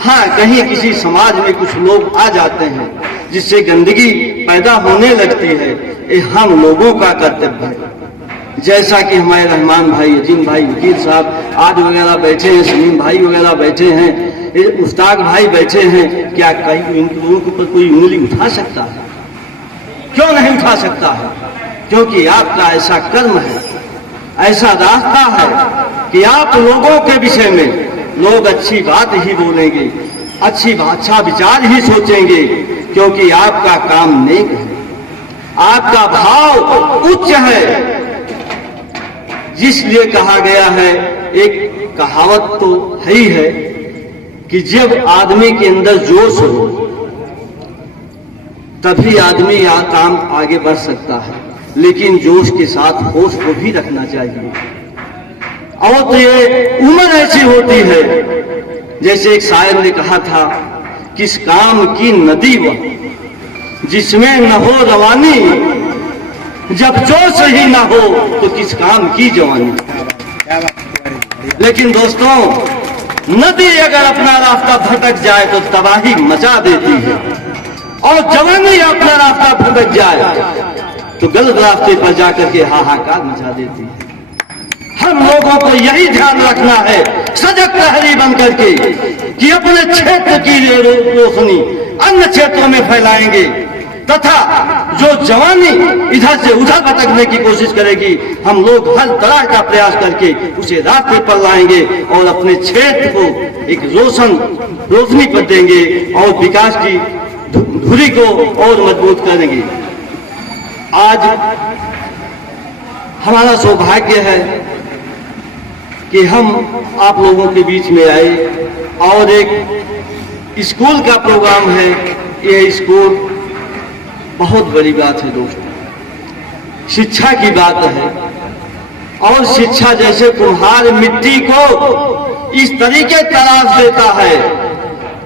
हाँ, कहीं किसी समाज में कुछ लोग आ जाते हैं जिससे गंदगी पैदा होने लगती है, ये हम लोगों का कर्तव्य है। जैसा कि हमारे रहमान भाई, अजीम भाई, वकील साहब आज वगैरह बैठे हैं, सलीम भाई वगैरह बैठे हैं, मुश्ताक भाई बैठे हैं, क्या कहीं इन लोगों के ऊपर कोई उंगली उठा सकता है? क्यों नहीं उठा सकता है? क्योंकि आपका ऐसा कर्म है, ऐसा रास्ता है कि आप लोगों के विषय में लोग अच्छी बात ही बोलेंगे, अच्छा विचार ही सोचेंगे, क्योंकि आपका काम नेक है, आपका भाव उच्च है। जिसलिए कहा गया है, एक कहावत तो है ही है कि जब आदमी के अंदर जोश हो तभी आदमी काम आगे बढ़ सकता है, लेकिन जोश के साथ होश को भी रखना चाहिए। और तो ये उम्र ऐसी होती है, जैसे एक शायर ने कहा था, किस काम की नदी वह जिसमें न हो रवानी, जब जोश ही ना हो तो किस काम की जवानी। लेकिन दोस्तों, नदी अगर अपना रास्ता भटक जाए तो तबाही मचा देती है, और जवानी अपना रास्ता भटक जाए तो गलत रास्ते पर जाकर के हाहाकार मचा देती है। हम लोगों को यही ध्यान रखना है, सजग प्रहरी बन करके, कि अपने क्षेत्र की रोशनी अन्य क्षेत्रों में फैलाएंगे, तथा जो जवानी इधर से उधर भटकने की कोशिश करेगी, हम लोग हर तरह का प्रयास करके उसे रास्ते पर लाएंगे और अपने क्षेत्र को एक रोशनी पर देंगे और विकास की धुरी को और मजबूत करेंगे। आज हमारा सौभाग्य है कि हम आप लोगों के बीच में आए, और एक स्कूल का प्रोग्राम है। यह स्कूल बहुत बड़ी बात है दोस्तों, शिक्षा की बात है, और शिक्षा जैसे कुम्हार मिट्टी को इस तरीके तराश देता है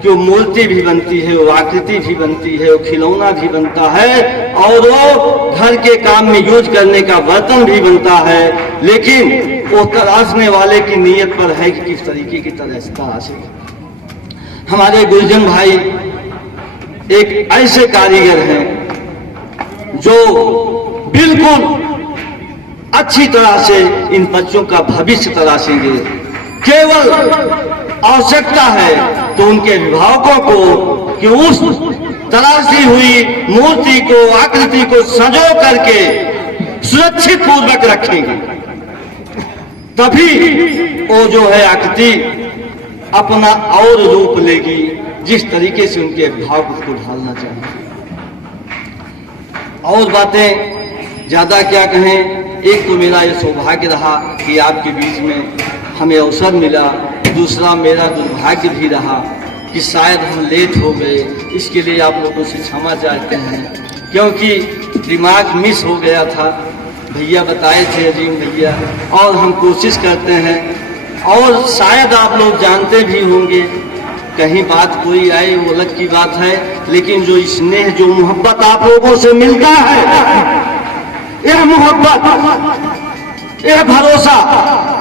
कि वो मूर्ति भी बनती है, वो आकृति भी बनती है, वो खिलौना भी बनता है, और वो घर के काम में यूज करने का बर्तन भी बनता है। लेकिन वो तराशने वाले की नीयत पर है कि किस तरीके की तराशे। हमारे गुलजन भाई एक ऐसे कारीगर हैं जो बिल्कुल अच्छी तरह से इन बच्चों का भविष्य तराशेंगे। केवल आवश्यकता है तो उनके अभिभावकों को कि उस तराशी हुई मूर्ति को, आकृति को संजो करके सुरक्षित पूर्वक रखेंगे, तभी वो जो है आकृति अपना और रूप लेगी, जिस तरीके से उनके अभिभावक उसको ढालना चाहिए। और बातें ज्यादा क्या कहें, एक तो मेरा ये सौभाग्य रहा कि आपके बीच में हमें अवसर मिला, दूसरा मेरा दुर्भाग्य भी रहा कि शायद हम लेट हो गए। इसके लिए आप लोगों से क्षमा चाहते हैं, क्योंकि दिमाग मिस हो गया था। भैया बताए थे, अजीम भैया, और हम कोशिश करते हैं, और शायद आप लोग जानते भी होंगे, कहीं बात कोई आए वो अलग की बात है, लेकिन जो स्नेह, जो मोहब्बत आप लोगों से मिलता है, यह मोहब्बत, यह भरोसा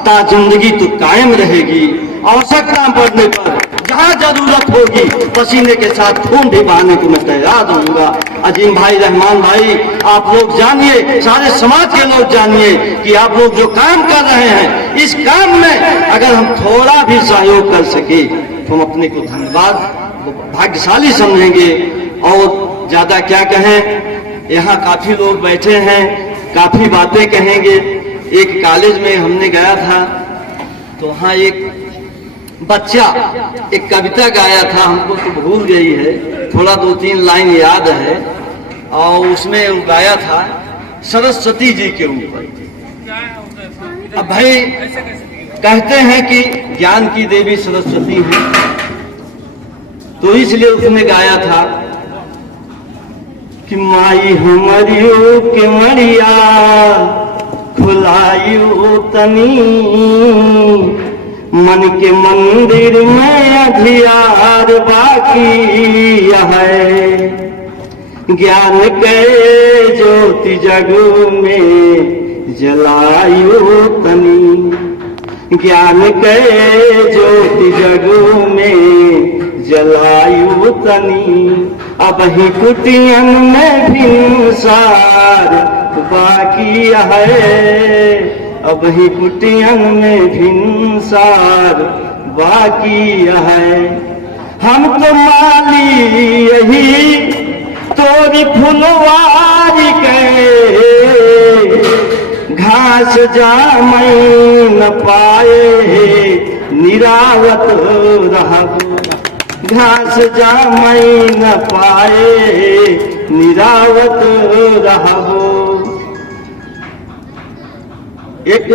ता जिंदगी तो कायम रहेगी। आवश्यकता पड़ने पर जहाँ जरूरत होगी पसीने के साथ खून भी बहाने को मैं तैयार रहूंगा। अजीम भाई, रहमान भाई, आप लोग जानिए, सारे समाज के लोग जानिए कि आप लोग जो काम कर रहे हैं, इस काम में अगर हम थोड़ा भी सहयोग कर सके तो हम अपने को धन्यवाद भाग्यशाली समझेंगे। और ज्यादा क्या कहें, यहाँ काफी लोग बैठे हैं, काफी बातें कहेंगे। एक कॉलेज में हमने गया था तो वहाँ एक बच्चा एक कविता गाया था, हमको तो भूल गई है, थोड़ा 2-3 लाइन याद है, और उसमें वो गाया था सरस्वती जी के ऊपर। अब भाई कहते हैं कि ज्ञान की देवी सरस्वती है, तो इसलिए उसने गाया था कि माई हमारियों के मरिया खुलायु तनी, मन के मंदिर में अधियार बाकी है, ज्ञान के ज्योति जग में जलायु तनी, ज्ञान के ज्योति जग में जलायु तनी, अब ही कुटियन में भी सार बाकी है, अब ही कुटियन में भिनसार बाकी है। हम तो माली यही तोरी फुलवारी के घास घास जामई न पाए निरावत रहबो, घास जामई न पाए निरावत रहबो। एक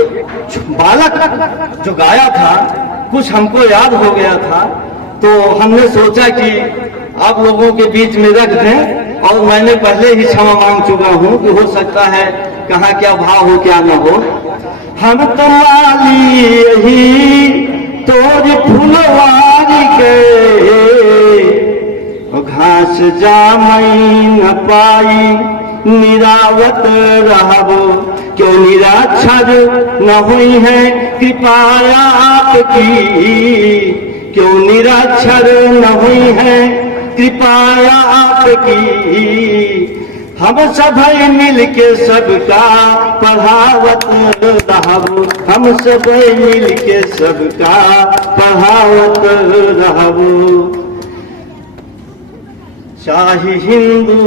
बालक जो गाया था, कुछ हमको याद हो गया था, तो हमने सोचा कि आप लोगों के बीच में रख दें, और मैंने पहले ही क्षमा मांग चुका हूं कि हो सकता है कहाँ क्या भाव हो क्या न हो। हम तो माली यही तोर फुलवारी के, घास जामई न पाई निरावत रहबो, क्यों निराक्षर न हुई है कृपाया आपकी, क्यों निराक्षर न हुई है कृपाया आपकी। हम सब मिल के सबका पढ़ावत रहबो, हम सब मिल के सबका पढ़ावत रहबो। चाहे हिंदू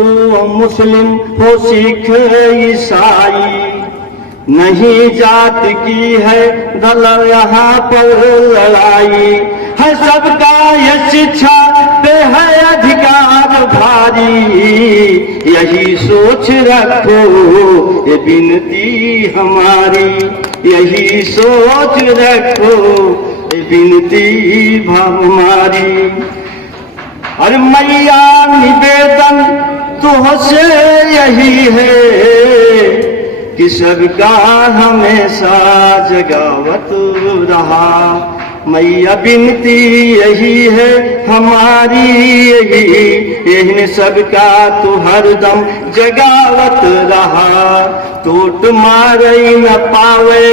मुस्लिम हो सिख ईसाई, नहीं जात की है दल यहाँ पर लड़ाई, है सबका ये शिक्षा पे है अधिकार भारी, यही सोच रखो ये विनती हमारी, यही सोच रखो ये विनती हमारी। अरे मैया निवेदन तुझसे यही है कि सबका हमेशा जगावत रहा, मैया विनती यही है हमारी, यही सबका तू हरदम जगावत रहा। टोट मारई न पावे,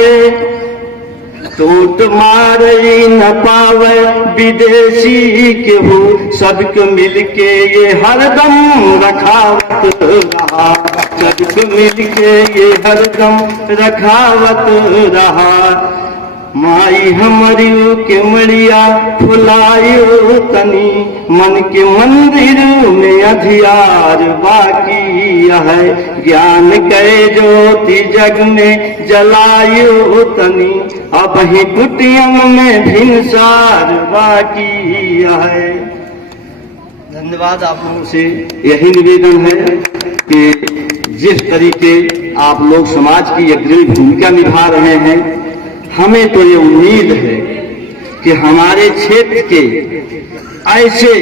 टोट मारई न पावे विदेशी के हो, सबको मिलके ये हरदम रखावत रहा, सबको मिलके ये हरदम रखावत रहा। माई हमारियों के मड़िया फुलायो तनी, मन के मंदिर में अधियार बाकी है, ज्ञान के ज्योति जग में जलायो तनी, अब ही कुटियम में भिनसार बाकी है। धन्यवाद। आप लोगों से यही निवेदन है कि जिस तरीके आप लोग समाज की अग्रणी भूमिका निभा रहे हैं, हमें तो ये उम्मीद है कि हमारे क्षेत्र के ऐसे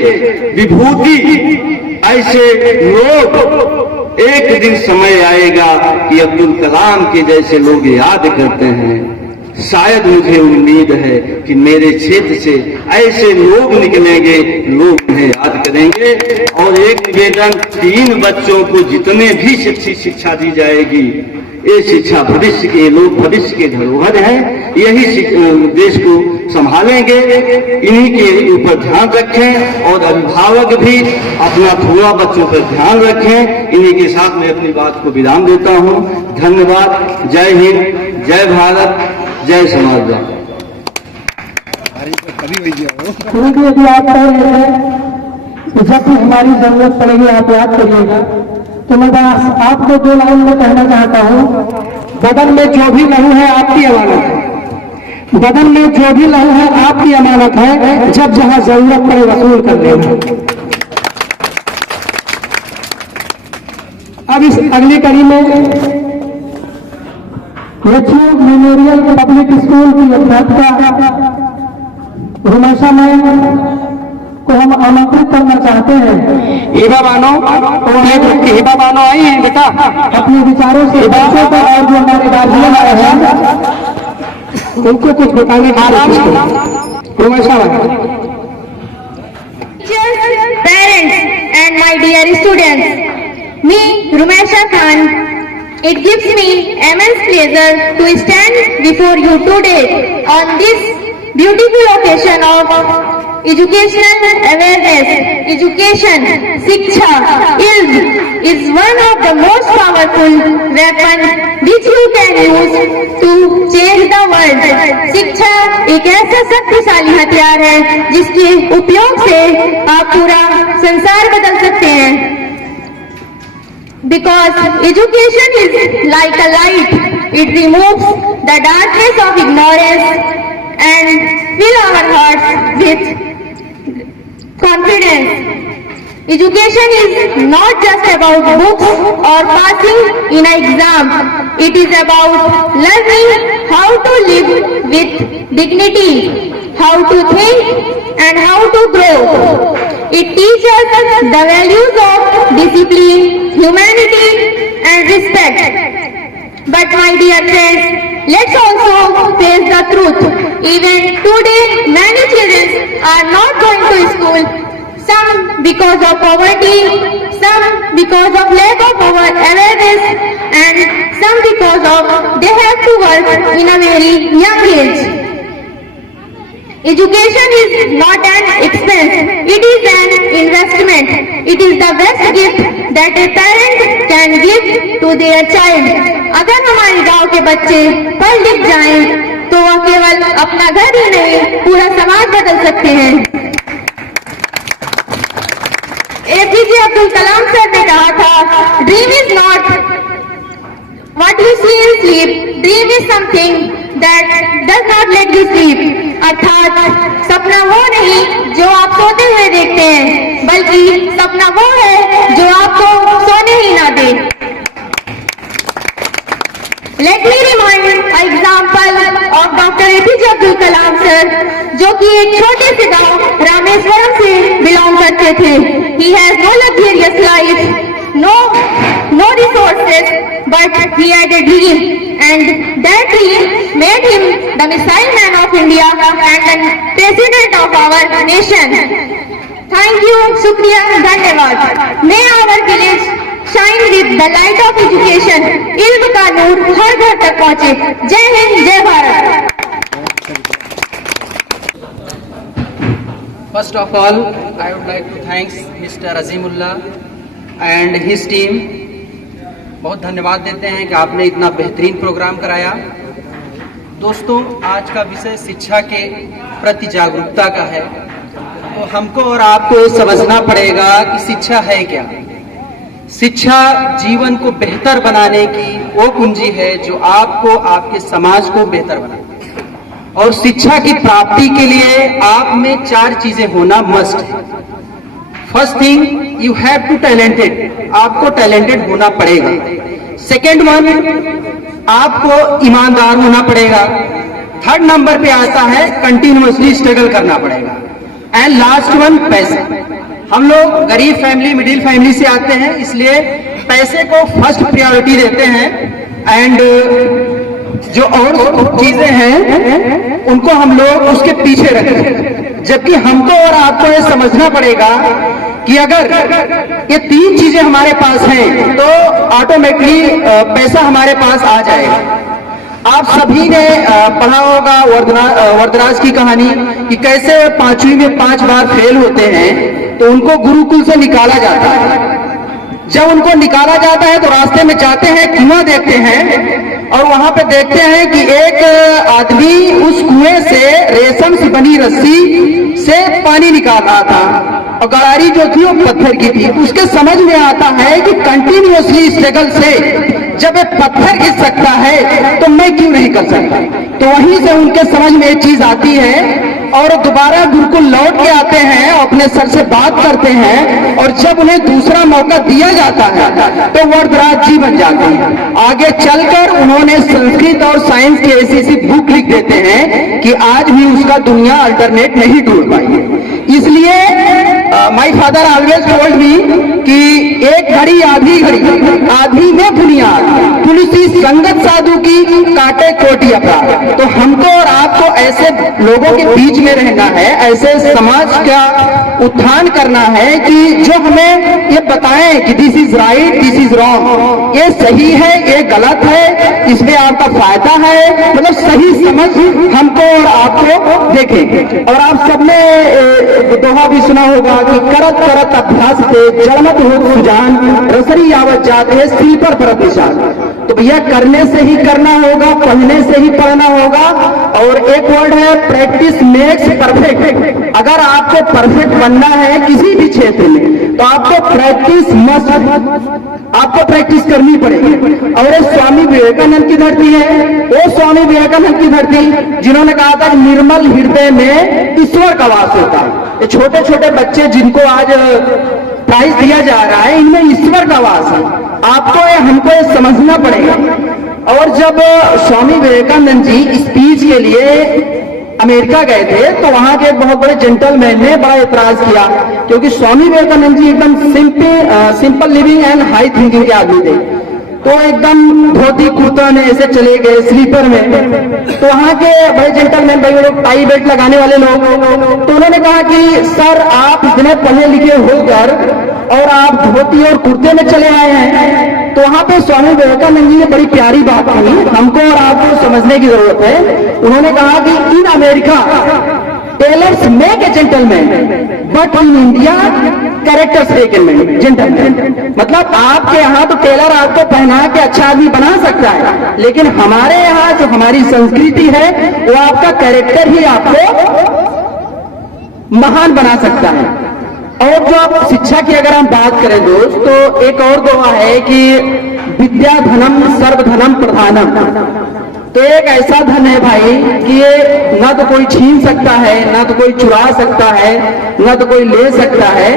विभूति, ऐसे लोग, एक दिन समय आएगा कि अब्दुल कलाम के जैसे लोग याद करते हैं। शायद मुझे उम्मीद है कि मेरे क्षेत्र से ऐसे लोग निकलेंगे, लोग उन्हें याद करेंगे। और एक निवेदन, 3 बच्चों को जितने भी शिक्षा दी जाएगी, ये शिक्षा भविष्य के लोग, भविष्य के धरोहर हैं, यही देश को संभालेंगे। इन्हीं के ऊपर ध्यान रखें और अभिभावक भी अपना थोड़ा बच्चों पर ध्यान रखें। इन्हीं के साथ मैं अपनी बात को विराम देता हूँ। धन्यवाद। जय हिंद, जय भारत, जय समाजवाद। यदि आप कह रहे हैं तो जब भी हमारी जरूरत पड़ेगी आप याद करिएगा। तो मैं बस आपको 2 लाइन में कहना चाहता हूँ, बदन में जो भी लहू है आपकी अमानत है, बदन में जो भी लहू है आपकी अमानत है, जब जहां जरूरत पड़े वसूल कर लेना। अब इस अगली कड़ी में लक्ष्मी मेमोरियल पब्लिक स्कूल की अध्यापिका रुमेशा मैम को हम आमंत्रित करना चाहते हैं। हिबा बानो, हिबा बानो आई है बेटा, अपने विचारों से बच्चों को और जो हमारे गार्जियन आए हैं उनको कुछ बताने की कोशिश करें। रुमेशा ma'am. Parents and my dear students, me Rumesha Khan, it gives me immense pleasure to stand before you today on this beautiful occasion of educational awareness. Education, Shiksha, Ilm is one of the most powerful weapons which you can use to change the world. शिक्षा एक ऐसा शक्तिशाली हथियार है जिसके उपयोग से आप पूरा संसार बदल सकते हैं। Because education is like a light it removes the darkness of ignorance and fill our hearts with confidence. Education is not just about books or passing in an exam. It is about learning how to live with dignity, how to think and how to grow. It teaches us the values of discipline, humanity and respect. But my dear friends, let's also face the truth. Even today, many children are not going to school. Some because of poverty, some because of lack of awareness, and some because of they have to work in a very young age. Education is not an expense, it is an investment. It is the best gift that a parent can give to their child. अगर हमारे गांव के बच्चे पढ़ लिख जाएं, तो वह केवल अपना घर ही नहीं, पूरा समाज बदल सकते हैं। APJ Abdul Kalam sir ने कहा था, dream is not what you see in sleep, dream is something that does not let you sleep. अर्थात सपना वो नहीं जो आप सोते हुए देखते हैं, बल्कि सपना वो है जो आपको सोने ही ना दे। Let me remind an example of Dr. APJ Abdul Kalam sir, जो कि एक छोटे से गांव रामेश्वरम से बिलोंग करते थे। He has no luxurious life, no resources, but he had a dream, and that dream made him the missile man of India and the president of our nation. Thank you, Shukriya, Dhanyavad. May our village shine with the light of education. इल्म का नूर हर घर तक पहुँचे। जय हिंद, जय Bharat. First of all, I would like to thank Mr. Azimullah and his team. बहुत धन्यवाद देते हैं कि आपने इतना बेहतरीन प्रोग्राम कराया। दोस्तों, आज का विषय शिक्षा के प्रति जागरूकता का है, तो हमको और आपको ये समझना पड़ेगा कि शिक्षा है क्या। शिक्षा जीवन को बेहतर बनाने की वो कुंजी है जो आपको, आपके समाज को बेहतर बनाए। और शिक्षा की प्राप्ति के लिए आप में 4 चीजें होना मस्ट है। First thing, you have to talented, आपको टैलेंटेड होना पड़ेगा। सेकेंड वन, आपको ईमानदार होना पड़ेगा। थर्ड नंबर पे आता है कंटिन्यूअसली स्ट्रगल करना पड़ेगा। एंड लास्ट वन, पैसा। हम लोग गरीब फैमिली, मिडिल फैमिली से आते हैं, इसलिए पैसे को फर्स्ट प्रायोरिटी देते हैं एंड जो और चीजें हैं उनको हम लोग उसके पीछे रखते हैं। जबकि हमको और आपको ये समझना पड़ेगा कि अगर ये 3 चीजें हमारे पास हैं तो ऑटोमेटिकली पैसा हमारे पास आ जाएगा। आप सभी ने पढ़ा होगा वरदराज की कहानी कि कैसे 5वीं में 5 बार फेल होते हैं तो उनको गुरुकुल से निकाला जाता है। जब उनको निकाला जाता है तो रास्ते में जाते हैं, कुआं देखते हैं और वहां पे देखते हैं कि एक आदमी उस कुएं से रेशम से बनी रस्सी से पानी निकाल रहा था और गड़ारी जो थी वो पत्थर की थी। उसके समझ में आता है कि कंटिन्यूअसली स्ट्रगल से जब एक पत्थर गिर सकता है तो मैं क्यों नहीं कर सकता। तो वहीं से उनके समझ में एक चीज आती है और दोबारा गुरुकुल लौट के आते हैं, अपने सर से बात करते हैं और जब उन्हें दूसरा मौका दिया जाता है तो वरदराज जी बन जाते हैं। आगे चलकर उन्होंने संस्कृत और साइंस की ऐसी बुक लिख देते हैं कि आज भी उसका दुनिया अल्टरनेट नहीं ढूंढ पाई है। इसलिए my father always told me कि एक घड़ी आधी घड़ी, आधी में बुनियाद, तुलसी संगत साधु की काटे कोटि अपराध। तो हमको और आपको ऐसे लोगों के बीच में रहना है, ऐसे समाज का उत्थान करना है कि जो हमें ये बताएं कि this is right, this is wrong, ये सही है, ये गलत है, इसमें आपका फायदा है, मतलब सही समझ हमको और आपको देखें। और आप सबने दोहा भी सुना होगा कि करत करत अभ्यास से जड़मत हो सुजान, रसरी आवत जात है सील पर परत निशान। तो भैया करने से ही करना होगा, पढ़ने से ही पढ़ना होगा। और एक वर्ड है प्रैक्टिस मेक्स परफेक्ट। अगर आपको परफेक्ट बनना है किसी भी क्षेत्र में तो आपको प्रैक्टिस मस्ट, आपको प्रैक्टिस करनी पड़ेगी। और ये स्वामी विवेकानंद की धरती है, वो स्वामी विवेकानंद की धरती जिन्होंने कहा था कि निर्मल हृदय में ईश्वर का वास होता है। ये छोटे छोटे बच्चे जिनको आज प्राइज दिया जा रहा है, इनमें ईश्वर का वास है। आपको हमको ये समझना पड़ेगा। और जब स्वामी विवेकानंद जी स्पीच के लिए अमेरिका गए थे तो वहां के एक बहुत बड़े जेंटलमैन ने बड़ा एतराज किया, क्योंकि स्वामी विवेकानंद जी एकदम simple living and high thinking के आदमी थे। तो एकदम धोती कुर्ता में ऐसे चले गए स्लीपर में। तो वहां के बड़े जेंटलमैन भाई लोग, टाई बेल्ट लगाने वाले लोग, तो उन्होंने कहा कि सर आप इतने पढ़े लिखे होकर और आप धोती और कुर्ते में चले आए हैं। तो वहां पे स्वामी विवेकानंद जी ने बड़ी प्यारी बात कही, हमको और आपको समझने की जरूरत है। उन्होंने कहा कि in America tailors make a gentleman but in India characters make a gentleman. मतलब आपके यहाँ तो टेलर आपको पहना के अच्छा आदमी बना सकता है, लेकिन हमारे यहाँ जो हमारी संस्कृति है वो आपका कैरेक्टर ही आपको महान बना सकता है। और जो आप शिक्षा की अगर हम बात करें दोस्त, तो एक और दुआ है कि विद्या धनम सर्वधनम प्रधानम। तो एक ऐसा धन है भाई कि ये ना तो कोई छीन सकता है, ना तो कोई चुरा सकता है, ना तो कोई ले सकता है।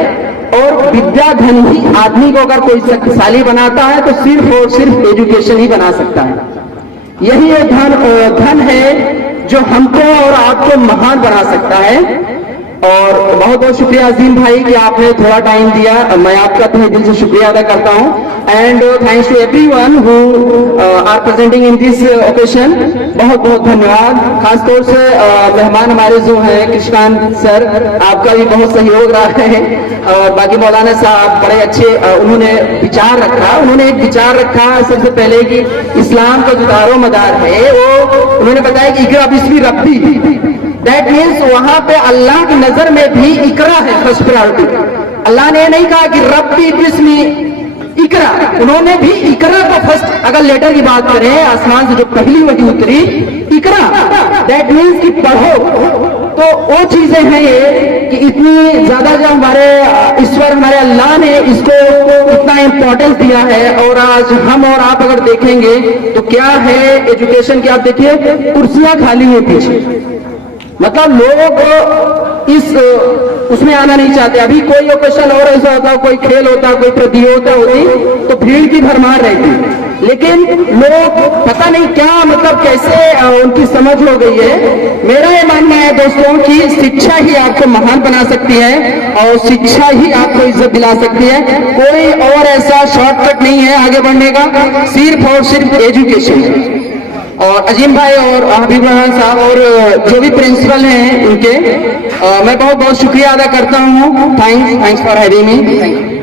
और विद्या धन ही आदमी को अगर कोई शक्तिशाली बनाता है तो सिर्फ और सिर्फ एजुकेशन ही बना सकता है। यही एक धन है जो हमको और आपको महान बना सकता है। और बहुत बहुत शुक्रिया अजीम भाई कि आपने थोड़ा टाइम दिया, मैं आपका तहे दिल से शुक्रिया अदा करता हूं। And thanks to everyone who are presenting in this occasion. बहुत बहुत धन्यवाद। खासतौर से मेहमान हमारे जो हैं कृष्णान सर, आपका भी बहुत सहयोग रहा है। और बाकी मौलाना साहब बड़े अच्छे उन्होंने विचार रखा। उन्होंने एक विचार रखा सबसे पहले कि इस्लाम का जो दारो मदार है वो उन्होंने बताया कि इकरा बिस्मी रब्बी, दैट मीन्स वहां पे अल्लाह की नजर में भी इकरा है फर्स्ट प्रायोरिटी। अल्लाह ने नहीं कहा कि रब्बी बिस्मी इकरा, उन्होंने भी इकरा को फर्स्ट, अगर लेटर की बात करें आसमान से जो पहली वही उतरी इकरा, दैट मीन्स कि पढ़ो। तो वो चीजें हैं ये कि इतनी ज्यादा जो हमारे ईश्वर हमारे अल्लाह ने इसको इतना इंपॉर्टेंस दिया है। और आज हम और आप अगर देखेंगे तो क्या है एजुकेशन की, आप देखिए कुर्सियां खाली हैं पीछे, मतलब लोग इस उसमें आना नहीं चाहते। अभी कोई ओकेशन और ऐसा होता, कोई खेल होता, कोई प्रतियोगिता होती तो भीड़ की भरमार रहती, लेकिन लोग पता नहीं क्या मतलब कैसे उनकी समझ हो गई है। मेरा ये मानना है दोस्तों कि शिक्षा ही आपको महान बना सकती है और शिक्षा ही आपको इज्जत दिला सकती है। कोई और ऐसा शॉर्टकट नहीं है आगे बढ़ने का, सिर्फ और सिर्फ एजुकेशन है। और अजीम भाई और हबीब रहमान साहब और जो भी प्रिंसिपल हैं उनके मैं बहुत बहुत शुक्रिया अदा करता हूँ। Thanks for having me.